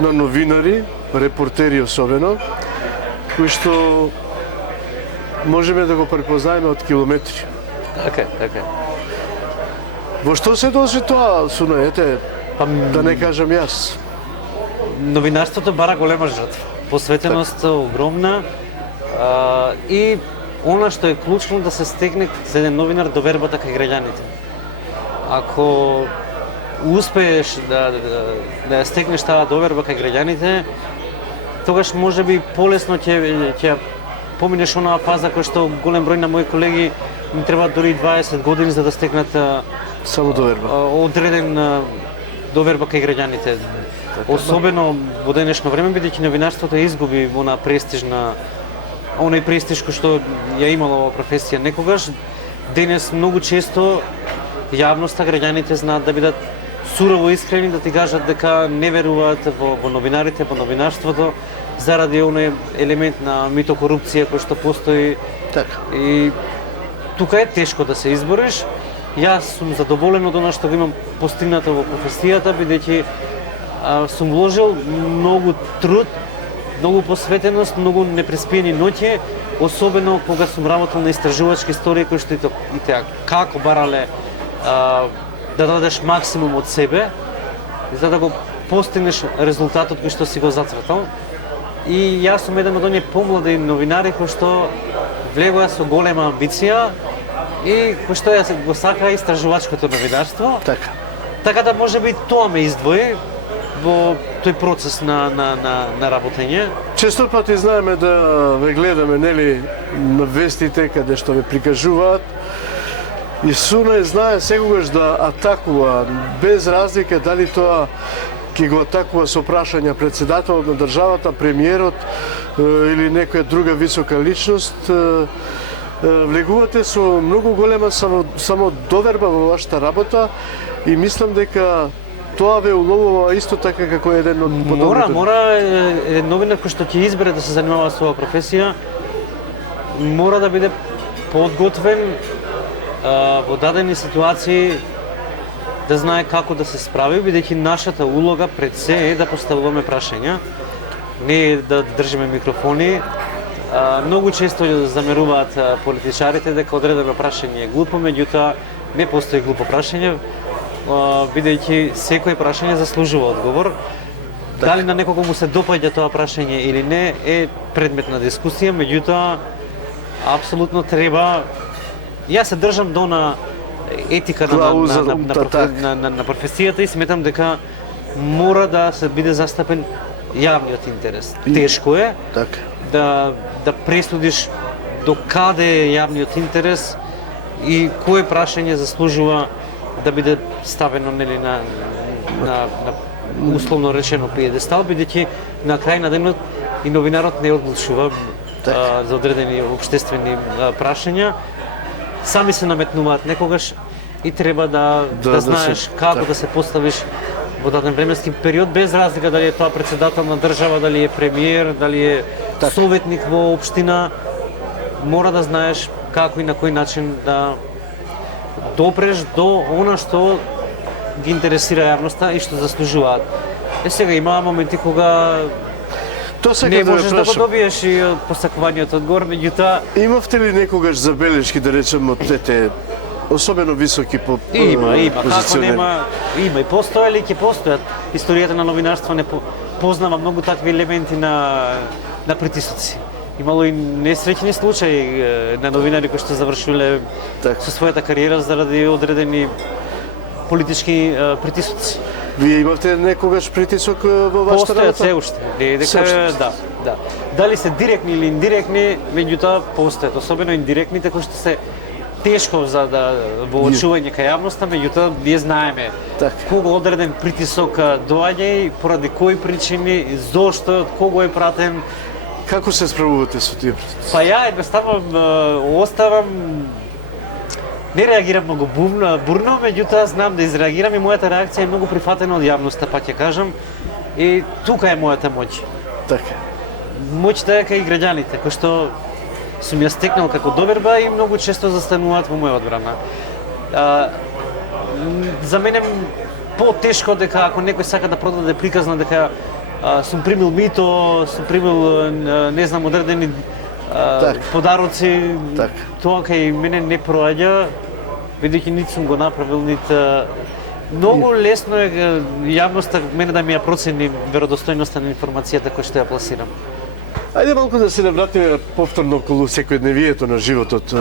на новинари, репортери особено, кои што можеме да го препознаеме од километри. Така, така. Во што се дължи тоа, Сунај, ете, Па, да не кажам јас? новинарството бара голема жртва. Посветеност огромна и она што е клучно да се стегне за еден новинар довербата кај граѓаните. Ако успееш да ја стегнеш таа доверба кај граѓаните, тогаш можеби полесно ќе поминеш онаа фаза која што голем број на мои колеги им треба дури 20 години за да стекнат Само доверба. одреден доверба кај граѓаните. Особено во денешно време, бидејќи новинарството ја изгуби она престижна, оној престиж кој што ја имало во професија некогаш. Денес многу често јавноста, граѓаните знаат да бидат сурово искрени, да ти кажат дека не веруваат во новинарите, во новинарството, заради оној елемент на мито-корупција кој што постои. Така. И тука е тешко да се избориш. Јас сум задоволен од она што го имам постигнато во професијата, бидејќи сум вложил многу труд, многу посветеност, многу непреспиени ноќи, особено кога сум работел на истражувачки истории кои што и теа како барале да дадеш максимум од себе, за да го постигнеш резултатот кој што си го зацртал. И јас сум еден од оние помлади новинари кои што влегоа со голема амбиција и кои што ја го сакаа истражувачкото новинарство. Така. Така да можеби тоа ме издвои во тој процес на работење. Често пати знаеме да ве гледаме, нели, на вестите каде што ве прикажуваат. И Сунај знае секогаш да атакува, без разлика дали тоа ќе го атакува со прашања председателот на државата, премиерот или некоја друга висока личност. Влегувате со многу голема само доверба во вашата работа и мислам дека тоа ве уловува исто така како еден од подобрите. Мора новинар кој што ќе избере да се занимава со оваа професија, мора да биде подготвен во дадени ситуации, да знае како да се справи, бидејќи нашата улога пред се е да поставуваме прашања, не е да држиме микрофони. Многу често замеруваат политичарите дека одредено прашање е глупо, меѓутоа не постои глупо прашање, бидејќи секој прашање заслужува одговор. Дали на некого му се допаѓа тоа прашање или не е предмет на дискусија, меѓутоа апсолутно треба. Јас се држам до на етика на професијата и сметам дека мора да се биде застапен јавниот интерес. Тешко е Така. да пресудиш до каде е јавниот интерес и кое прашање заслужува да биде ставено нели на условно речено пиедестал, бидејќи на крај на денот и новинарот не одлучува за одредени општествени прашања. Сами се наметнуваат некогаш и треба да знаеш како да се поставиш во даден временски период, без разлика дали е тоа председател на држава, дали е премиер, дали е советник во општина, мора да знаеш како и на кој начин да допреш до она што ги интересира јавноста и што заслужуваат. Сега има моменти кога не можеш да го добиеш и посакувањето одгор, меѓутоа имавте ли некогаш забелешки, да речеме, од тете особено високи Има, како нема, има и постоеле и ќе постојат. Историјата на новинарство не познава многу такви елементи на притисоци. Имало и несреќни случаи на новинари кои што завршиле со својата кариера заради одредени политички притисоци. Вие имавте некогаш притисок во вашата работа? Постојат се уште. Да. Дали се директни или индиректни, меѓутоа постојат, особено индиректните кои што се тешко за во очување кај јавноста, меѓутоа ние знаеме кога одреден притисок доаѓа и поради кои причини, зошто, од кого е пратен. Како се справувате со тие притисоци? Па ја едноставно оставам, не реагирам многу бурно, меѓутоа знам да изреагирам и мојата реакција е многу прифатена од јавноста, па ќе кажам, и тука е мојата моќ. Така. Моќта е кај граѓаните, кои што сум ја стекнал како доверба и многу често застануваат во моја одбрана. За мене по-тешко дека ако некој сака да продаде приказна дека сум примил мито, сум примил не знам одредени подароци, тоа кај мене не проаѓа, бидејќи нит сум го направил, нит многу лесно е јавноста мене да ми ја процени веродостојноста на информацијата која што ја пласирам. Ајде малку да се навратиме повторно околу секојдневието на животот.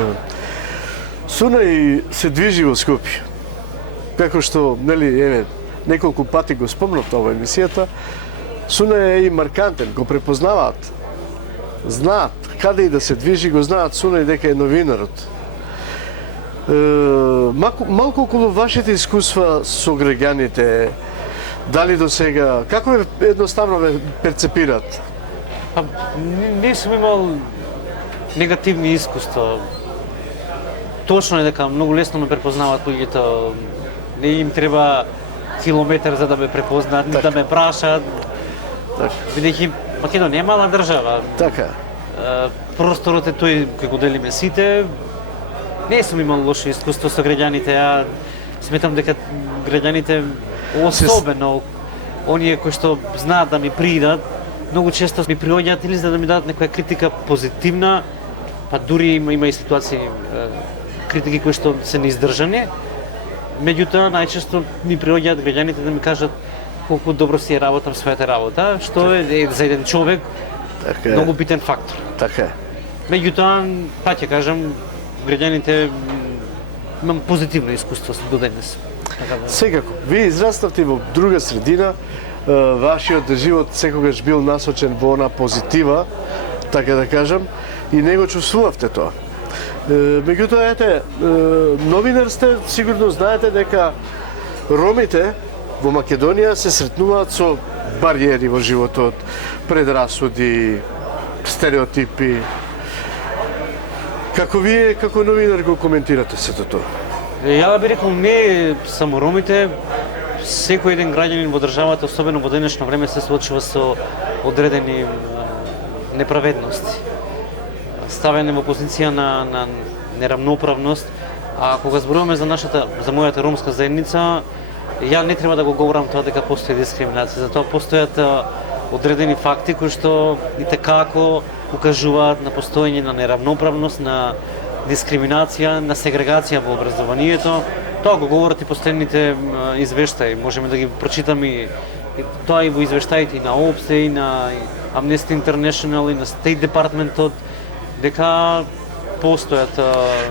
Сунај се движи во Скопје. Како што, нели, неколку пати го спомнав ова емисијата, Сунај е и маркантен, го препознаваат. Знаат каде и да се движи, го знаат Сунај дека е новинарот. Малку околу вашите искуства со граѓаните, дали до сега, како едноставно ве перцепираат? Не сум имал негативни искуства. Точно е дека многу лесно ме препознаваат луѓето. Не им треба километар за да ме препознаат, да ме прашаат. Бидејќи Македонија е мала држава. Така. Просторот е тој кој го делиме сите. Не сум имал лошо искуство со граѓаните. Ја сметам дека граѓаните, особено оние кои што знаат да ми приидат, многу често ми приоѓаат или за да ми дадат некоја критика позитивна, па дури има и ситуации критики кои што се неиздржани. Меѓутоа најчесто ми приоѓаат граѓаните да ми кажат колку добро си ја работам својата работа, што е за еден човек многу битен фактор. Така е. Меѓутоа, па ќе кажам, граѓаните имам позитивно искуство до денес. Секако, вие израставте во друга средина, вашиот живот секогаш бил насочен во она позитива, така да кажам, и не го чувствувавте тоа. Меѓутоа, ете, новинар сте, сигурно знаете дека ромите во Македонија се сретнуваат со бариери во животот, предрасуди, стереотипи. Како вие, како новинар, го коментирате сето тоа? Ја би рекол не само ромите, секој еден граѓанин во државата, особено во денешно време, се соочува со одредени неправедности. Ставене во позиција на неравноправност, а кога зборуваме за мојата ромска заедница, ја не треба да го говорам тоа дека постои дискриминација, затоа постојат одредени факти кои што итекако укажуваат на постоење на неравноправност, на дискриминација, на сегрегација во образованието. Тоа го говорат и последните извештаи, можеме да ги прочитаме и тоа и во извештаите и на ООПС, и на Amnesty International, и на State Department, дека постојат.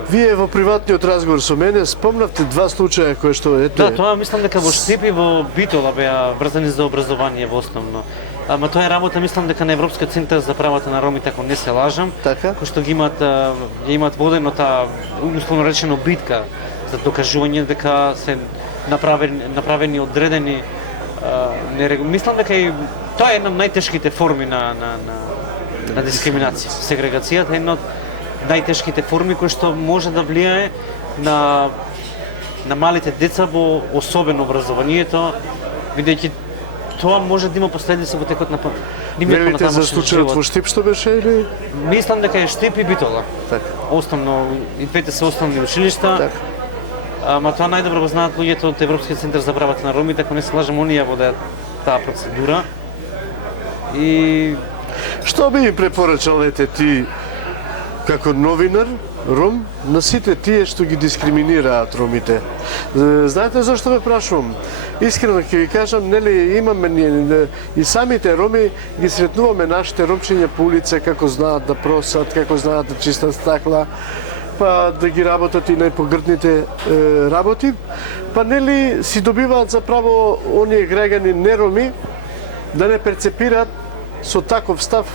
Вие во приватниот разговор со мене спомнавте два случаја кои што ете. Да, тоа мислам дека во Штип и во Битола беа врзани за образование во основно. Ама тоа е работа, мислам дека на Европскиот центар за правата на ромите, ако не се лажам, така, кои што ги имаат водено таа условно речено битка за докажување дека се направени одредени мислам дека и тоа е една од најтешките форми на на дискриминација. Сегрегацијата е една од најтешките форми кои што може да влијае на малите деца во особено образованието, бидејќи тоа може да има последици во текот на нивниот Велите за понатамошен случајот живот. во Штип што беше или? Мислам дека е Штип и Битола. Така. Основно, и двете се основни училишта. Така. Ама тоа најдобро го знаат луѓето од Европскиот центар за правата на ромите, ако не се лажам, оние ја водеат таа процедура. И Што би им препорачал ти како новинар ром на сите тие што ги дискриминираат ромите? Знаете зашто ве прашувам? Искрено ќе ви кажам, нели имаме ние и самите роми ги сретнуваме нашите ромчиња по улица како знаат да просат, како знаат да чистат стакла, па да ги работат и најпогрдните работи, па нели си добиваат заправо оние граѓани нероми да не перцепираат со таков став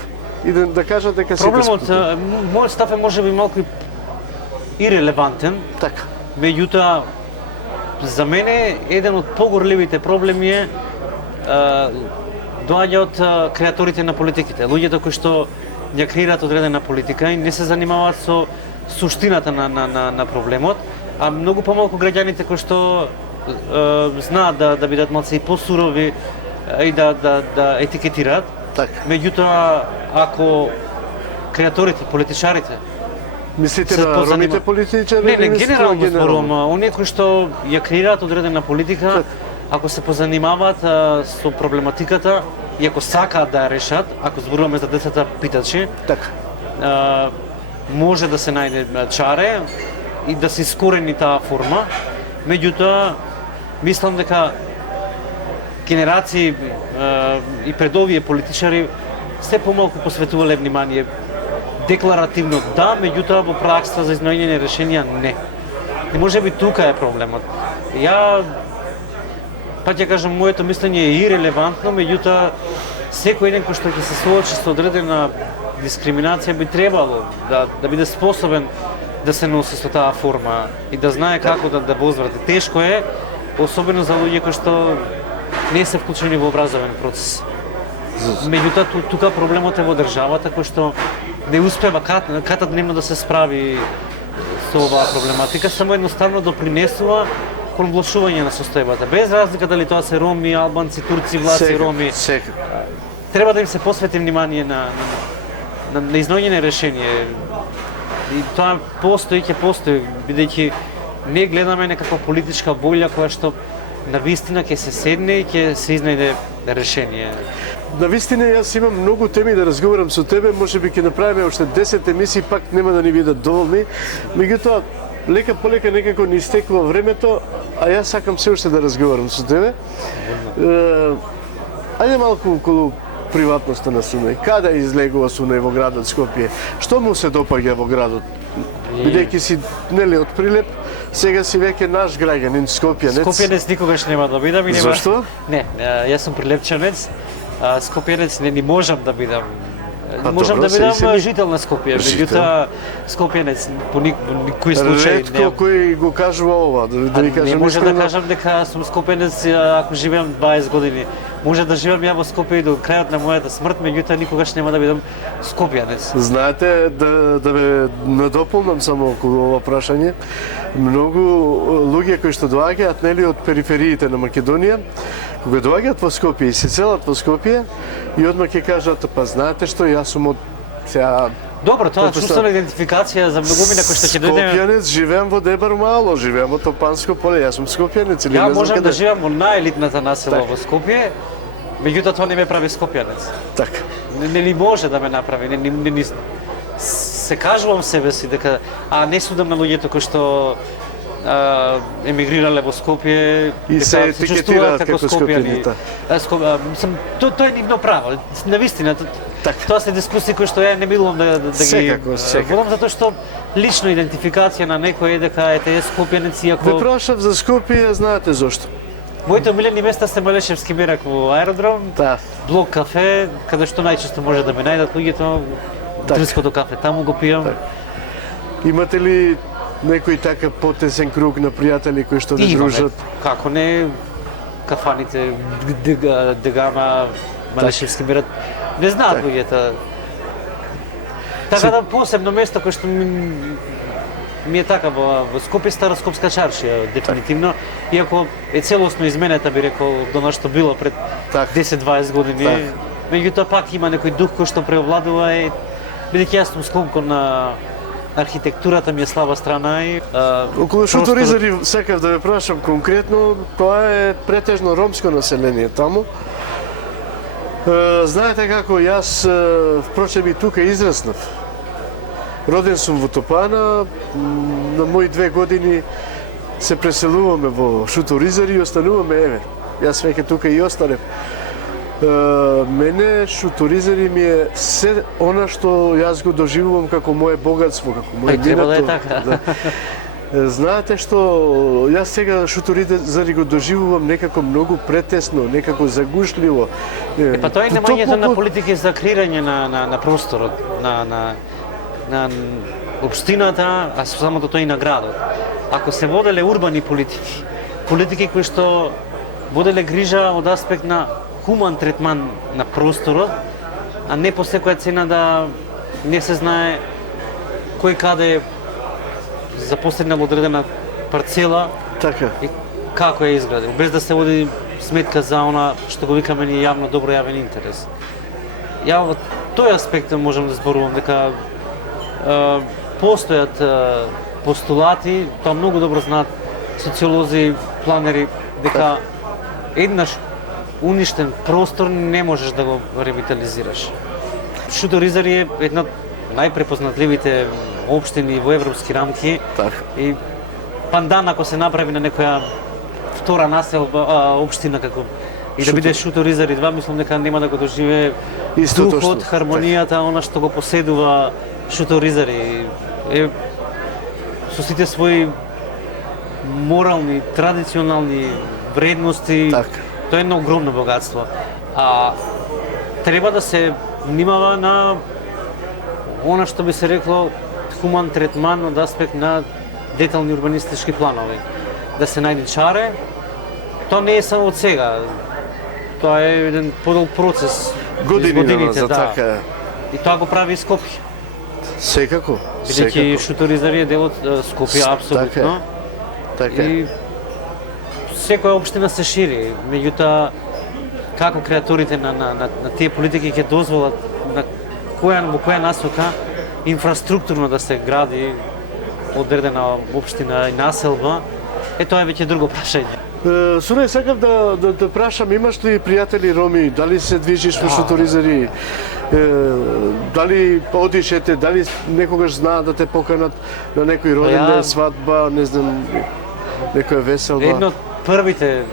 и да кажат дека сите проблемот, спортуват. мојот став е можеби малку ирелевантен, Така. меѓутоа за мене еден од погорливите проблеми е доаѓа од креаторите на политиките, луѓето кои што ја креираат одредена политика и не се занимаваат со суштината на проблемот, а многу помалку граѓаните кои што знаат да бидат малце и посурови и да етикетираат. Така. Меѓутоа, ако креаторите, политичарите Мислите се на позанима- ромите политичари? Не, или мислите генерално генерално? зборувам, оние кои што ја креираат одредена политика, ако се позанимаваат со проблематиката и ако сакаат да ја решат, ако зборуваме за децата питачи, Така. може да се најде чаре и да се искорени таа форма. Меѓутоа, мислам дека генерации и пред овие политичари се помалку посветувале внимание. Декларативно да, меѓутоа во пракса за изнаоѓање решенија не. И можеби тука е проблемот. Ја па ќе кажам, моето мислење е ирелевантно, меѓутоа секој еден кој што ќе се соочи со одредена дискриминација би требало да биде способен да се носи со таа форма и да знае како да возврати. Тешко е, особено за луѓе кои што не се вклучени во образовен процес. Меѓутоа тука проблемот е во државата кој што не успева ката дневно да се справи со оваа проблематика, само едноставно допринесува кон влошување на состојбата. Без разлика дали тоа се роми, албанци, турци, влаци, роми. Секако. Треба да им се посвети внимание на изнаоѓање решение. И тоа постои, ќе постои, бидејќи не гледаме некаква политичка волја која што на вистина ќе се седне и ќе се изнајде решение. На вистина јас имам многу теми да разговарам со тебе, можеби ќе направиме уште 10 емисии, пак нема да ни бидат доволни. Меѓутоа, лека полека некако ни истекува времето, а јас сакам се уште да разговарам со тебе. Ајде малку околу приватноста на Сунај. Каде излегува Сунај во градот Скопје? Што му се допаѓа во градот? Бидејќи си нели од Прилеп, сега си веќе наш граѓанин, скопјанец. Скопјанец никогаш нема да бидам и нема. Зашто? Не, јас сум прилепчанец. Скопјанец не можам да бидам. Можам добро, да бидам се ми- жител на Скопје, Жител. меѓутоа Скопјанец по никој случај Ретко не. кој го кажува ова, да ви Не кажам може да искрено. кажам дека сум скопјанец ако живеам 20 години. Може да живеам ја во Скопје и до крајот на мојата смрт, меѓутоа никогаш нема да бидам скопјанец. Знаете, да ве надополнам само околу ова прашање. Многу луѓе кои што доаѓаат нели од перифериите на Македонија, кога доаѓаат во Скопје и се селат во Скопје, и одма ќе кажат, па знаете што, јас сум од сега Добро, тоа Претпоставам. чувствена идентификација за многумина кои што ќе дојде. Скопјанец, живеам во Дебар Мало, живеам во Топанско поле, јас сум скопјанец или Ја не знам можам каде. да живеам во најелитната насела Така. во Скопје, меѓутоа тоа не ме прави скопјанец. Така. Не може да ме направи, не се кажувам себе си дека не судам на луѓето кои што емигрирале во Скопје И дека се етикетираат чувствуваат како скопјани, тоа е нивно право. Навистина, Така. тоа се дискусии кои што ја не милувам да ги Секако, секако. водам затоа што лично идентификација на некој е дека ете е скопјанец Ве иако прашав за Скопје, знаете зошто? моите омилени места се Малешевски мерак во аеродром, Да. Блок кафе, каде што најчесто може да ме најдат луѓето, Така. Трското кафе, таму го пијам. Имате ли некој така потесен круг на пријатели кои што ве Имаме, дружат? како не, кафаните, Дегама, Малешевски мерак, не знаат Така. луѓето. Така да посебно место кое што ми е така во Скопје, Староскопска чаршија, дефинитивно, иако е целосно изменета, би рекол, до на што било пред Така. 10-20 години. Така. Меѓутоа пак има некој дух кој што преовладува и бидејќи јас сум склонкон на архитектурата ми е слаба страна и Околу Шуторизари сакав да ве прашам конкретно, тоа е претежно ромско население таму. Знаете како јас впрочем и тука израснав. Роден сум во Топана, на мои 2 години се преселуваме во Шуторизари и остануваме еве. Јас веќе тука и останев. Мене Шуторизари ми е се она што јас го доживувам како моje богатство, како моje треба да е минато. така. Да. Знаете што, јас сега Шуторизари го доживувам некако многу претесно, некако загушливо. Па тоа е немањето на Токму политики за креирање на просторот, на општината, а самото тоа и на градот. Ако се воделе урбани политики, политики кои што воделе грижа од аспект на хуман третман на просторот, а не по секоја цена да не се знае кој каде запоседнал одредена парцела Така. и како ја изградил, без да се води сметка за она што го викаме ние јавно добро јавен интерес. Ја во тој аспект можам да зборувам дека постојат постулати, тоа многу добро знаат социолози, планери, дека еднаш уништен простор не можеш да го ревитализираш. Шуторизари е една од најпрепознатливите општини во европски рамки. Така. И пандан ако се направи на некоја втора населба, општина како и да биде Шуторизари 2, мислам дека нема да го доживее Истото духот, што- хармонијата, она што го поседува Шуторизари. Е со сите своји морални, традиционални вредности. Така. Тоа е едно огромно богатство. А треба да се внимава на она што би се рекло хуман третман од аспект на детални урбанистички планови. Да се најде чаре, тоа не е само од сега. Тоа е еден подолг процес. Години низ годините, за да. така е. И тоа го прави и Скопје. Секако. Бидејќи Секако. Шуторизари е дел од Скопје, апсолутно. Така е. И секоја општина се шири, меѓутоа како креаторите на тие политики ќе дозволат на во која насока инфраструктурно да се гради одредена општина и населба, тоа е веќе друго прашање. Суне, сакав да прашам, имаш ли пријатели роми, дали се движиш во Шуторизари, дали одишете, дали некогаш знаат да те поканат на некој роден ја- ден, свадба, не знам, некоја веселба? Едно од првите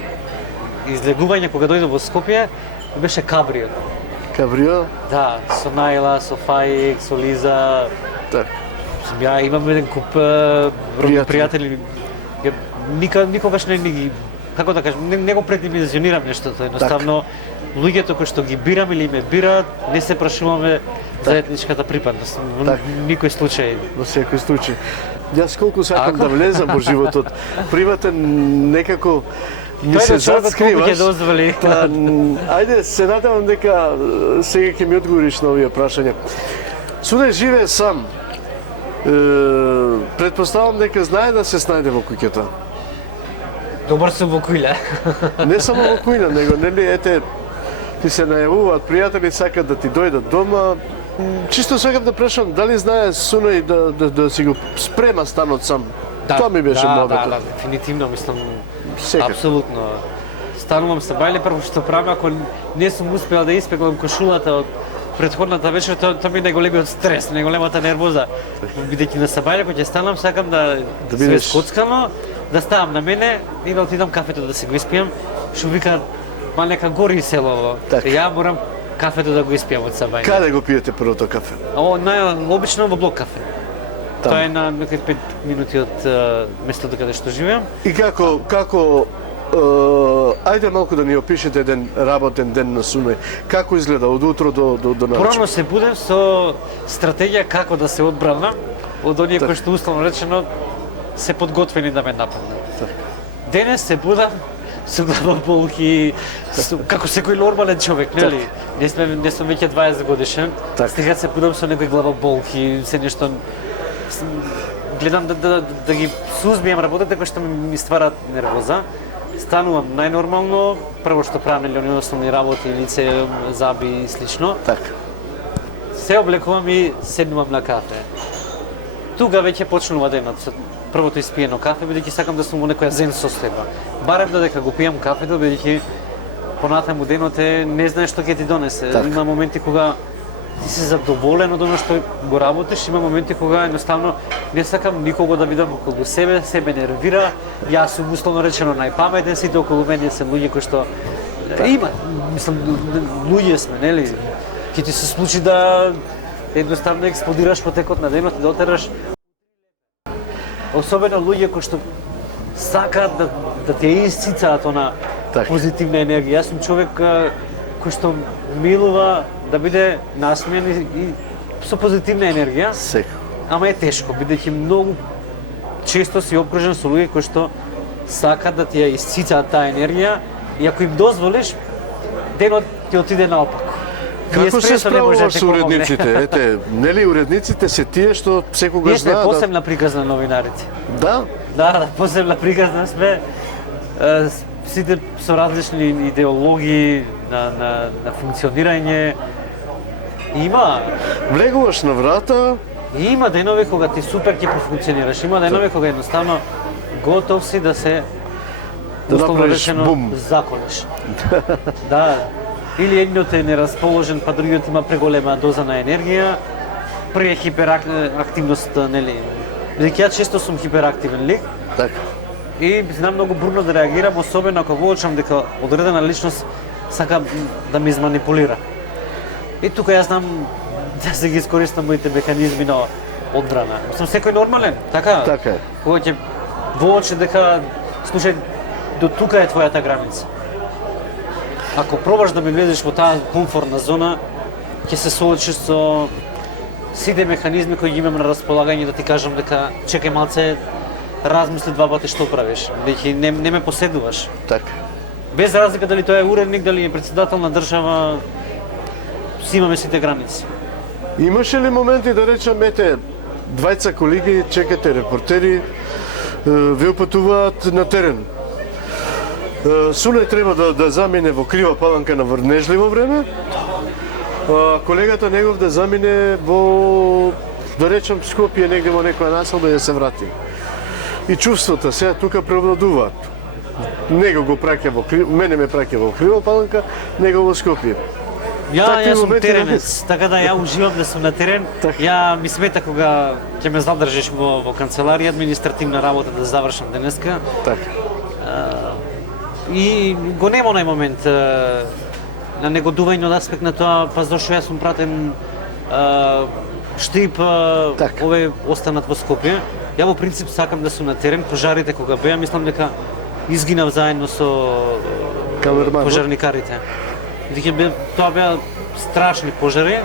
излегувања кога дојдов во Скопје беше Кабриот. Кабрио? Да, со Најла, со Фаик, со Лиза. Така. Ја имам еден куп пријатели. Никогаш не ги, како да кажам, не го предимenzионирам нештото, едноставно луѓето кои што ги бирам или ме бираат, не се прашуваме за етничката припадност, во Так. никој случај. Во секој случај. Јас колку сакам да влезам во животот приватен, некако ми Тој се да човекот колку ќе затскриваш. дозволи. Па, ајде, се надевам дека сега ќе ми одговориш на овие прашања. Суде живее сам. Предпоставам дека знае да се снајде во куќата. Добар сум во кујле. Не само во кујна, него нели ете ти се најавуваат пријатели, сакат да ти дојдат дома. Чисто сакам да прашам дали знае Сунај да си го спрема станот сам. Тоа ми беше мобето. Да, дефинитивно мислам. Секако. Апсолутно. Станувам се бајле, прво што правам, ако не сум успеал да испеглам кошулата од претходната вечер, тоа ми е најголемиот стрес, најголемата нервоза. Бидејќи на сабајле, кога ќе станам, сакам да све бидеш- скоцкано, да ставам на мене и да отидам кафето да се го испијам, што викаат, ма нека гори селово. Така. Ја морам кафето да го испијам од сабајле. Каде го пиете првото кафе? Обично во блок кафе. Таму. Тоа е на некај 5 минути од местото каде што живеам. И како ајде малку да ни опишете еден работен ден на Сунај. Како изгледа од утро до навечер? Порано се будев со стратегија како да се одбранам од оние кои што условно речено се подготвени да ме нападнат. Денес се будам со главоболки, како секој нормален човек, нели? Не сум веќе 20 годишен, стига се будам со некои главоболки, се нешто гледам да ги сузбијам работите кои што ми стварат нервоза. Станувам најнормално, прво што правам нели основни работи, лице, заби и слично. Така. Се облекувам и седнувам на кафе. Тука веќе почнува денот со првото испиено кафе, бидејќи сакам да сум во некоја зен состојба. Барем додека го пијам кафето, бидејќи понатаму денот не знаеш што ќе ти донесе. Так. Има моменти кога ти си задоволен од она што го работиш, има моменти кога едноставно не сакам никого да видам околу себе, себе нервира. Јас сум условно речено најпаметен, сите околу мене се луѓе кои што има, мислам, луѓе сме, нели? Ќе ти се случи да едноставно експлодираш во текот на денот и да отераш. Особено луѓе кои што сакаат да те исцицаат она Така. позитивна енергија. Јас сум човек кој што милува да биде насмеен и со позитивна енергија, Секако. ама е тешко, бидејќи многу често си обкружен со луѓе кои што сакаат да ти ја исцицаат таа енергија и ако им дозволиш, денот ти отиде наопако. Како се справуваш со уредниците? Ете, нели уредниците се тие што Ние секогаш сме знаат посебна приказна новинарите. да? Да, посебна приказна сме. Сите со различни идеологии на функционирање. Има Влегуваш на врата, има денови кога ти супер ќе профункционираш. Има денови кога едноставно готов си да се Да условно направиш речено, бум. заколеш. Да. Или едниот е нерасположен, па другиот има преголема доза на енергија, pre хиперактивност, нели? Бидејќи ја често сум хиперактивен лик така. и знам многу бурно да реагирам, особено ако воочам дека одредена личност сака да ме изманипулира. И тука јас знам да се ги искористам моите механизми на одбрана. Сум секој нормален, така? Така е. Кога ќе воочи дека, слушај, до тука е твојата граница. Ако пробаш да ме влезеш во таа комфортна зона, ќе се соочиш со сите механизми кои ги имам на располагање да ти кажам дека чекај малце, размисли два пати што правиш, веќе не ме поседуваш. Така. Без разлика дали тој е уредник, дали е председател на држава, си имаме сите граници. Имаше ли моменти да речам, ете, двајца колеги, чекате репортери, ве упатуваат на терен. Суле треба да замине во Крива Паланка на врнежливо време, а колегата негов да замине во, да речем, Скопје, негде во некоја населба и да се врати. И чувствата сега тука превладуваат. Него го праќа во мене ме праќа во Крива Паланка, него во Скопје. Такви Јас сум моменти теренец, така да ја уживам да сум на терен. Ја ми смета кога ќе ме задржиш во канцеларија, административна работа да завршам денеска. Така. И го нема онај момент на негодување од аспект на тоа, па зашто јас сум пратен штип, Така. овие останат во Скопје. Ја во принцип сакам да сум на терен, пожарите кога беа, мислам дека изгинав заедно со Камерманот. пожарникарите. Бидејќи тоа беа страшни пожари.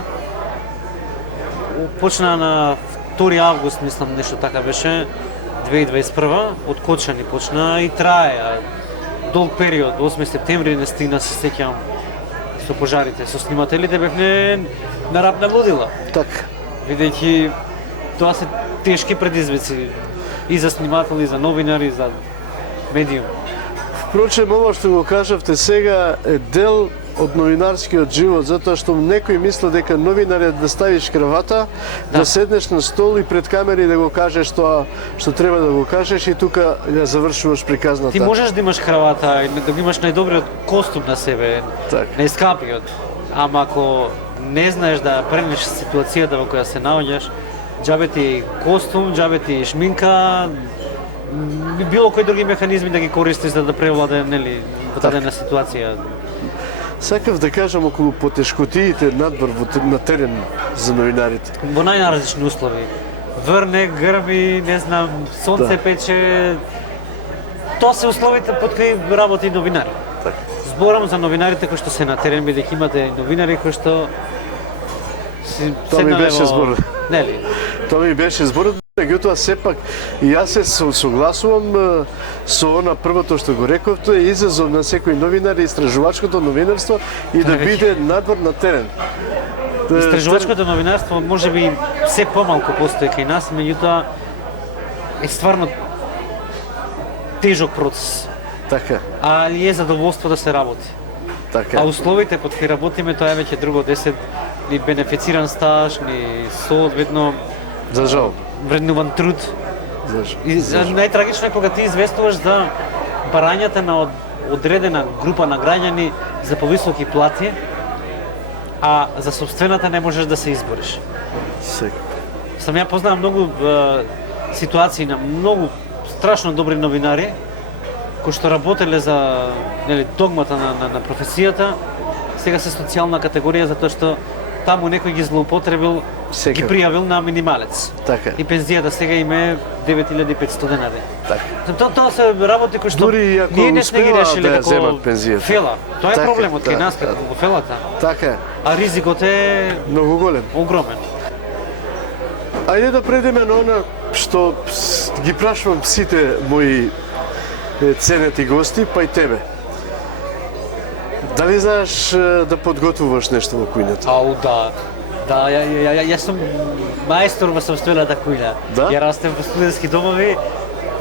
Почна на 2 август, мислам, нешто така беше, 2021, од Кочани почна и трае долг период, 8 септември не стигна, се сеќавам, со пожарите, со снимателите бевме на рап на лудила. Така. Бидејќи тоа се тешки предизвици и за сниматели, и за новинари, и за медиум. Впрочем, ова што го кажавте сега е дел од новинарскиот живот, затоа што некој мисли дека новинар е да ставиш кравата, да седнеш на стол и пред камери да го кажеш тоа што треба да го кажеш и тука ја завршуваш приказната. Ти можеш да имаш кравата, да имаш најдобриот костум на себе, Така. најскапиот, ама ако не знаеш да пренеш ситуацијата во која се наоѓаш, џабе ти костум, џабе ти шминка, било кои други механизми да ги користиш за да превладе, нели, во дадена ситуација. Сакав да кажам околу потешкотиите надвор на терен за новинарите. Во најразлични услови. Врне, грми, не знам, сонце пече. Тоа се условите под кои работи новинар. Така. Зборам за новинарите кои што се на терен, бидејќи имате новинари кои што си Тоа ми седнале беше зборот. Нели? Тоа ми беше зборот. Меѓутоа сепак и јас се согласувам со она првото што го рековте, е изазов на секој новинар и истражувачкото новинарство и да биде надвор на терен. Истражувачкото новинарство може би се помалку постои кај нас, меѓутоа е стварно тежок процес. Така, Ali е задоволство да се работи. така. А условите под кои работиме, тоа е веќе друго 10 ни бенефициран стаж, ни соодветно За жал. вреднуван труд. За жал. И најтрагично е кога ти известуваш за барањата на одредена група на граѓани за повисоки плати, а за собствената не можеш да се избориш. Секако. Сам ја познавам многу ситуации на многу страшно добри новинари кои што работеле за догмата на професијата, сега се социјална категорија затоа што таму некој ги злоупотребил, ги Секако. пријавил на минималец. Така. И пензијата сега им е 9500 денари. Така. Тоа се работи кои што Дури и ако ние не сме ги успеа решиле да ја како земат пензијата. фела. Тоа е Така, проблемот кај да, нас да. како во фелата. Така е. А ризикот е Многу голем. огромен. Ајде да предеме на она што ги прашувам сите мои ценети гости, па и тебе. Дали знаеш да подготвуваш нешто во кујната? Ау, да. Да, јас сум мајстор во собствената кујна. Да? Ја растем во студентски домови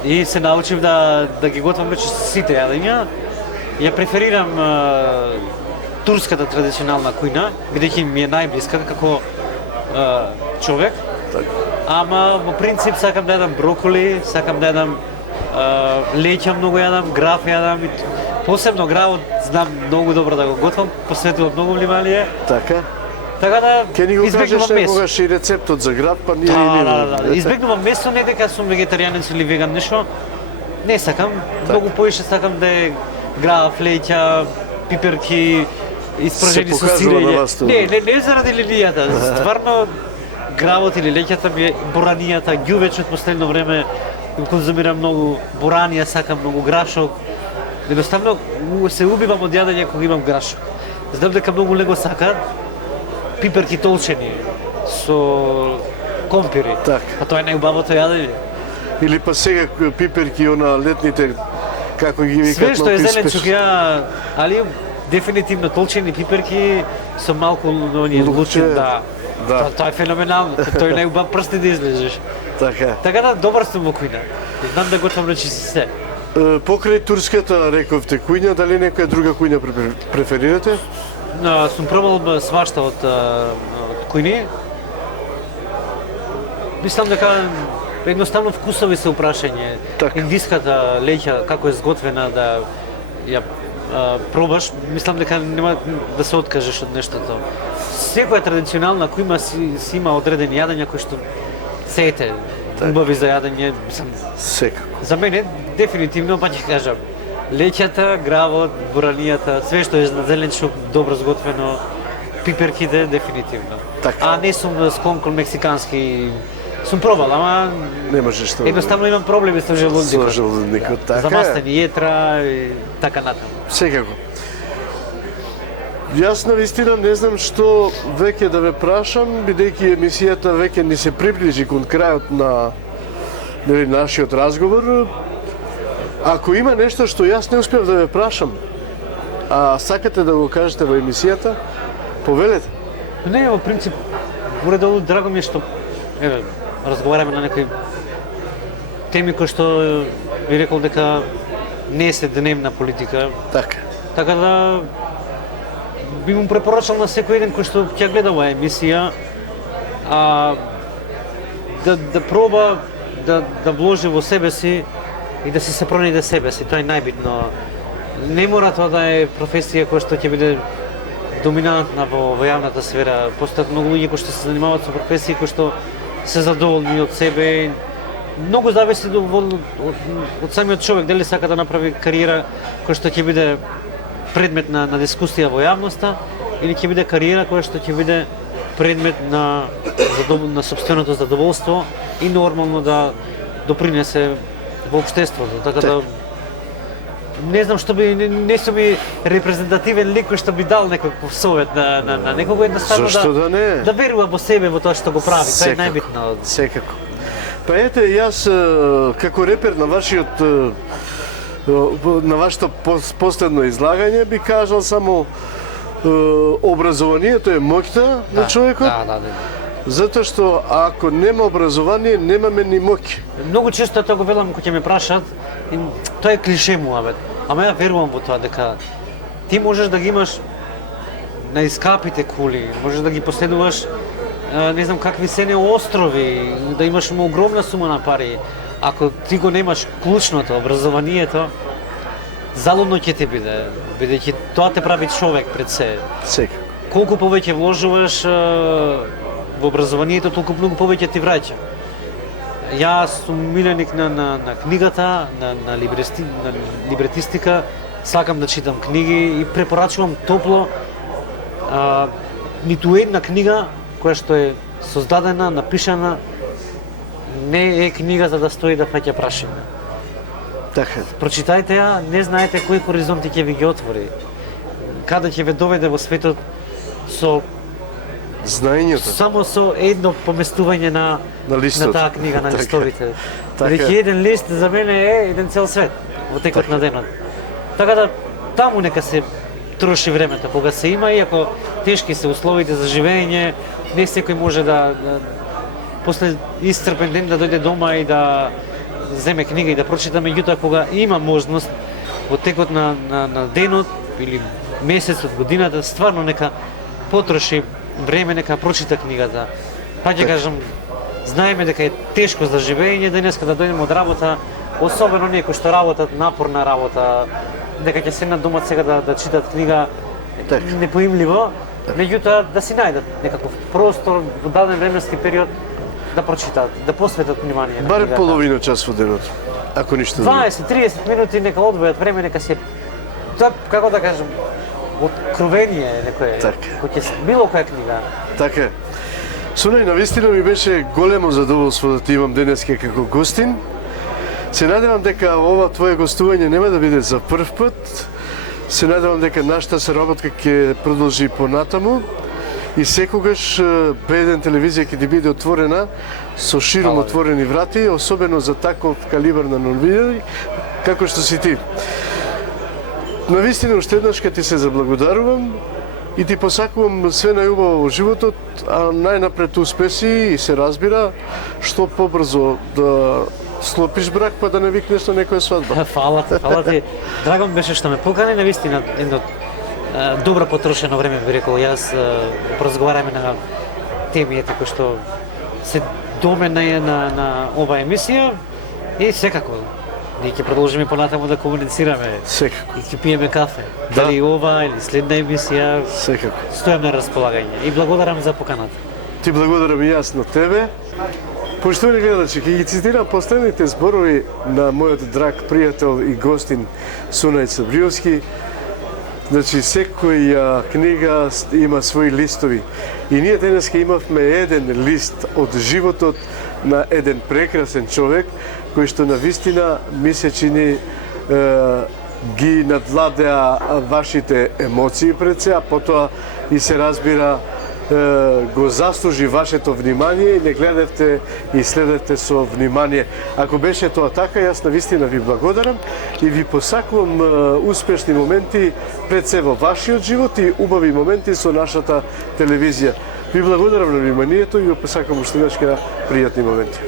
и се научив да ги готвам веќе сите јадења. Ја преферирам турската традиционална кујна, бидејќи ми е најблиска како човек. Така. Ама во принцип сакам да јадам броколи, сакам да јадам леќа многу јадам, граф јадам. Посебно гравот знам многу добро да го готвам, посветувам многу внимание. Така. Така да Ке ни го кажеш избегнувам месо. некогаш и рецептот за граб, па ние и Да. Избегнувам месо, не дека сум вегетаријанец или веган нешто. Не сакам, многу поише сакам да е граф, леќа, пиперки, испражени Се со показува на сирење. вас тоа. Не заради лилијата. Стварно гравот или леќата ми е боранијата, ѓувечот последно време го конзумирам многу, боранија сакам многу, грашок. Едноставно се убивам од јадење кога имам грашок. Знам дека многу лего сакаат пиперки толчени со компири. Така. А тоа е најубавото јадење. Или па сега пиперки она летните како ги викаат Све што е малку зеленчук испечени. ја, али дефинитивно толчени пиперки со малку оние лучин, да. Да. Тоа е феноменално. Тој е најубав прсти да излезеш. Така. Така да добар сум во кујна. Знам да готвам речи се. Покрај турската рековте кујна, дали некоја друга кујна преферирате? Сум пробал свашта од кујни. Мислам дека едноставно вкусови се упрашање. Така. Индиската леќа како е зготвена да ја пробаш, мислам дека нема да се откажеш од нештото. Секоја традиционална кујма си има одредени јадења кои што се ете убави за јадење, мислам. Секако. За мене дефинитивно па ќе кажам леќата, гравот, боранијата, све што е зеленчук добро зготвено, пиперките дефинитивно. Така. А не сум склон кон мексикански. Сум пробал, ама Не можеш што. едноставно имам проблеми со желудникот. Со желудникот, така е. Замастени јетра и така натаму. Секако. Јас на вистина не знам што веќе да ве прашам, бидејќи емисијата веќе ни се приближи кон крајот на нашиот разговор. Ако има нешто што јас не успев да ве прашам, а сакате да го кажете во емисијата, повелете. Не, во принцип, уредовно драго ми е што разговараме на некои теми кои што би рекол дека не се дневна политика. Така. Така да би му препорачал на секој еден кој што ќе гледа оваа емисија да проба да вложи во себе си и да се пронајде себе си, тоа е најбитно. Не мора тоа да е професија која што ќе биде доминантна во јавната сфера. Постојат многу луѓе кои што се занимаваат со професии кои што се задоволни од себе. Многу зависи од самиот човек дали сака да направи кариера која што ќе биде предмет на дискусија во јавноста или ќе биде кариера која што ќе биде предмет на сопственото задоволство и нормално да допринесе во општеството. Така да не знам што би не сум и репрезентативен лик кој што би дал некој совет на некого едноставно Зашто да не? да верува во себе во тоа што го прави. Тоа е Секако. најбитно. Секако. Па ете, јас како репер на вашето последно излагање би кажал само образованието е моќта на човекот. Да. Затоа што ако нема образование, немаме ни моќ. Многу често тоа го велам кога ќе ме прашаат, и тоа е клише муабет. Ама ја верувам во тоа дека ти можеш да ги имаш најскапите кули, можеш да ги последуваш не знам какви се не острови, да имаш огромна сума на пари. Ако ти го немаш клучното, образованието, залудно ќе ти биде, бидејќи тоа те прави човек пред се. Секако. Колку повеќе вложуваш во образованието, толку многу повеќе ти враќа. Јас сум миленик на книгата, на либретистика, сакам да читам книги и препорачувам топло ниту една книга која што е создадена, напишана, не е книга за да стои да фаќа прашина. Така. Прочитајте ја, не знаете кои хоризонти ќе ви ги отвори. Каде ќе ве доведе во светот со Знаењето. само со едно поместување на листот. таа книга на Така. листовите. Така. Бидејќи еден лист за мене е еден цел свет во текот на денот. Така да таму нека се троши времето кога се има, иако тешки се условите за живење, не секој може да после исцрпен ден да дојде дома и да земе книга и да прочита, меѓутоа кога има можност во текот на денот или месецот, годината, стварно нека потроши време, нека прочита книгата. Па ќе кажам, знаеме дека е тешко за живење денеска да дојдеме од работа, особено оние кои што работат напорна работа, дека ќе седнат дома сега да читат книга Така. непоимливо, меѓутоа да си најдат некаков простор во даден временски период да прочитаат, да посветат внимание на Барем книгата. половина час во денот, ако ништо друго. 20-30 минути нека одвојат време, нека се тоа како да кажам откровение некое, Така. кој ќе било која книга. Така е. Сунај, навистина ми беше големо задоволство да ти имам денеска како гостин. Се надевам дека ова твое гостување нема да биде за прв пат. Се надевам дека нашата соработка ќе продолжи понатаму и секогаш Б1 телевизија ќе ти биде отворена со широм Фала ви. отворени врати, особено за таков калибар на новини како што си ти. Навистина уште еднаш ти се заблагодарувам и ти посакувам све најубаво во животот, а најнапред успеси и се разбира што побрзо да склопиш брак па да не викнеш на некоја свадба. Фала ти. Драго ми беше што ме покани, навистина едно добро потрошено време би рекол јас, поразговараме на теми кои што се домена на оваа емисија и секако ние ќе продолжиме понатаму да комуницираме. Секако, И ќе пиеме кафе. Да. Дали ова или следна емисија, секако. стојам на располагање. И благодарам за поканата. Ти благодарам и јас на тебе. Поштовани гледачи, ќе ги цитирам последните зборови на мојот драг пријател и гостин Сунај Сабриовски. Значи, секоја книга има своји листови. И ние денеска имавме еден лист од животот на еден прекрасен човек, кој што навистина ми се чини ги надвладеа вашите емоции пред се, а потоа и се разбира го заслужи вашето внимание и не гледавте и следете со внимание. Ако беше тоа така, јас навистина ви благодарам и ви посакувам успешни моменти пред се во вашиот живот и убави моменти со нашата телевизија. Ви благодарам на вниманието и ви посакувам уште еднаш пријатни моменти.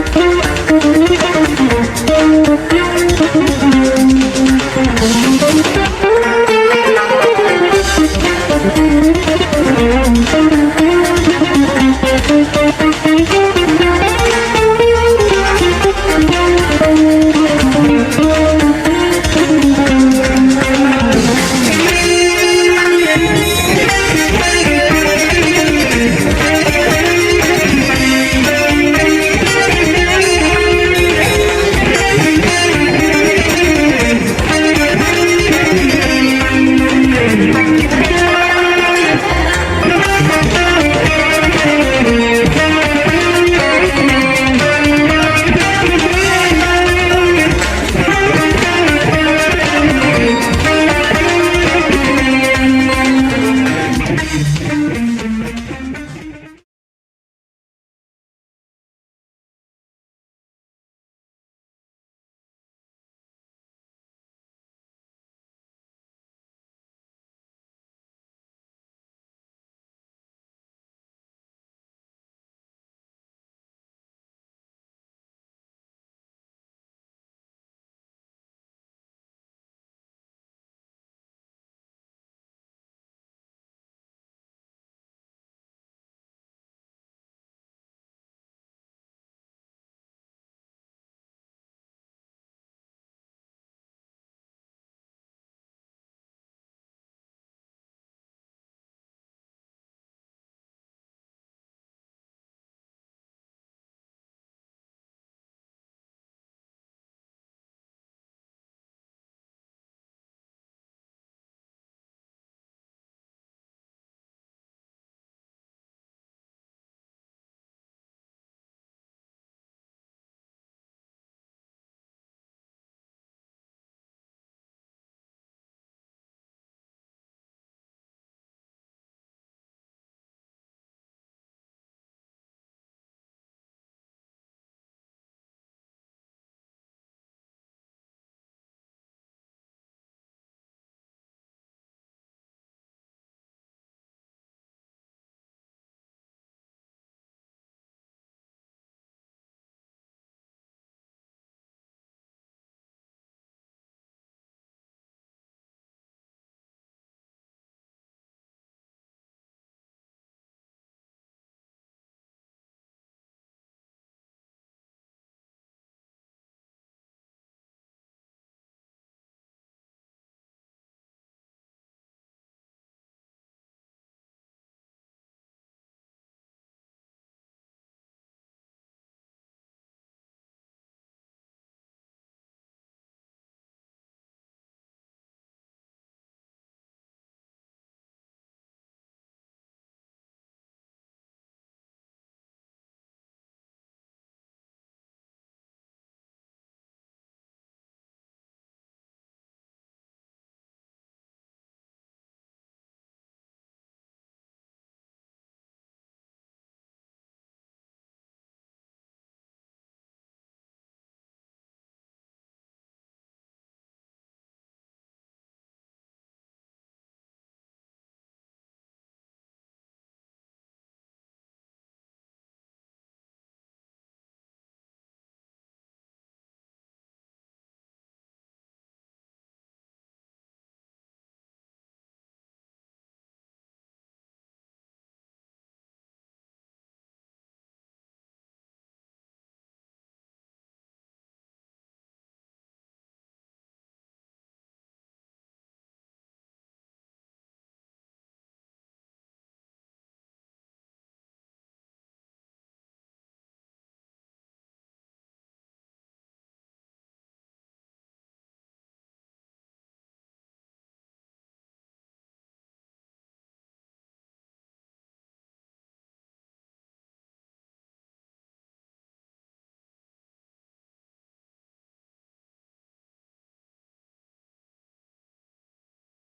Thank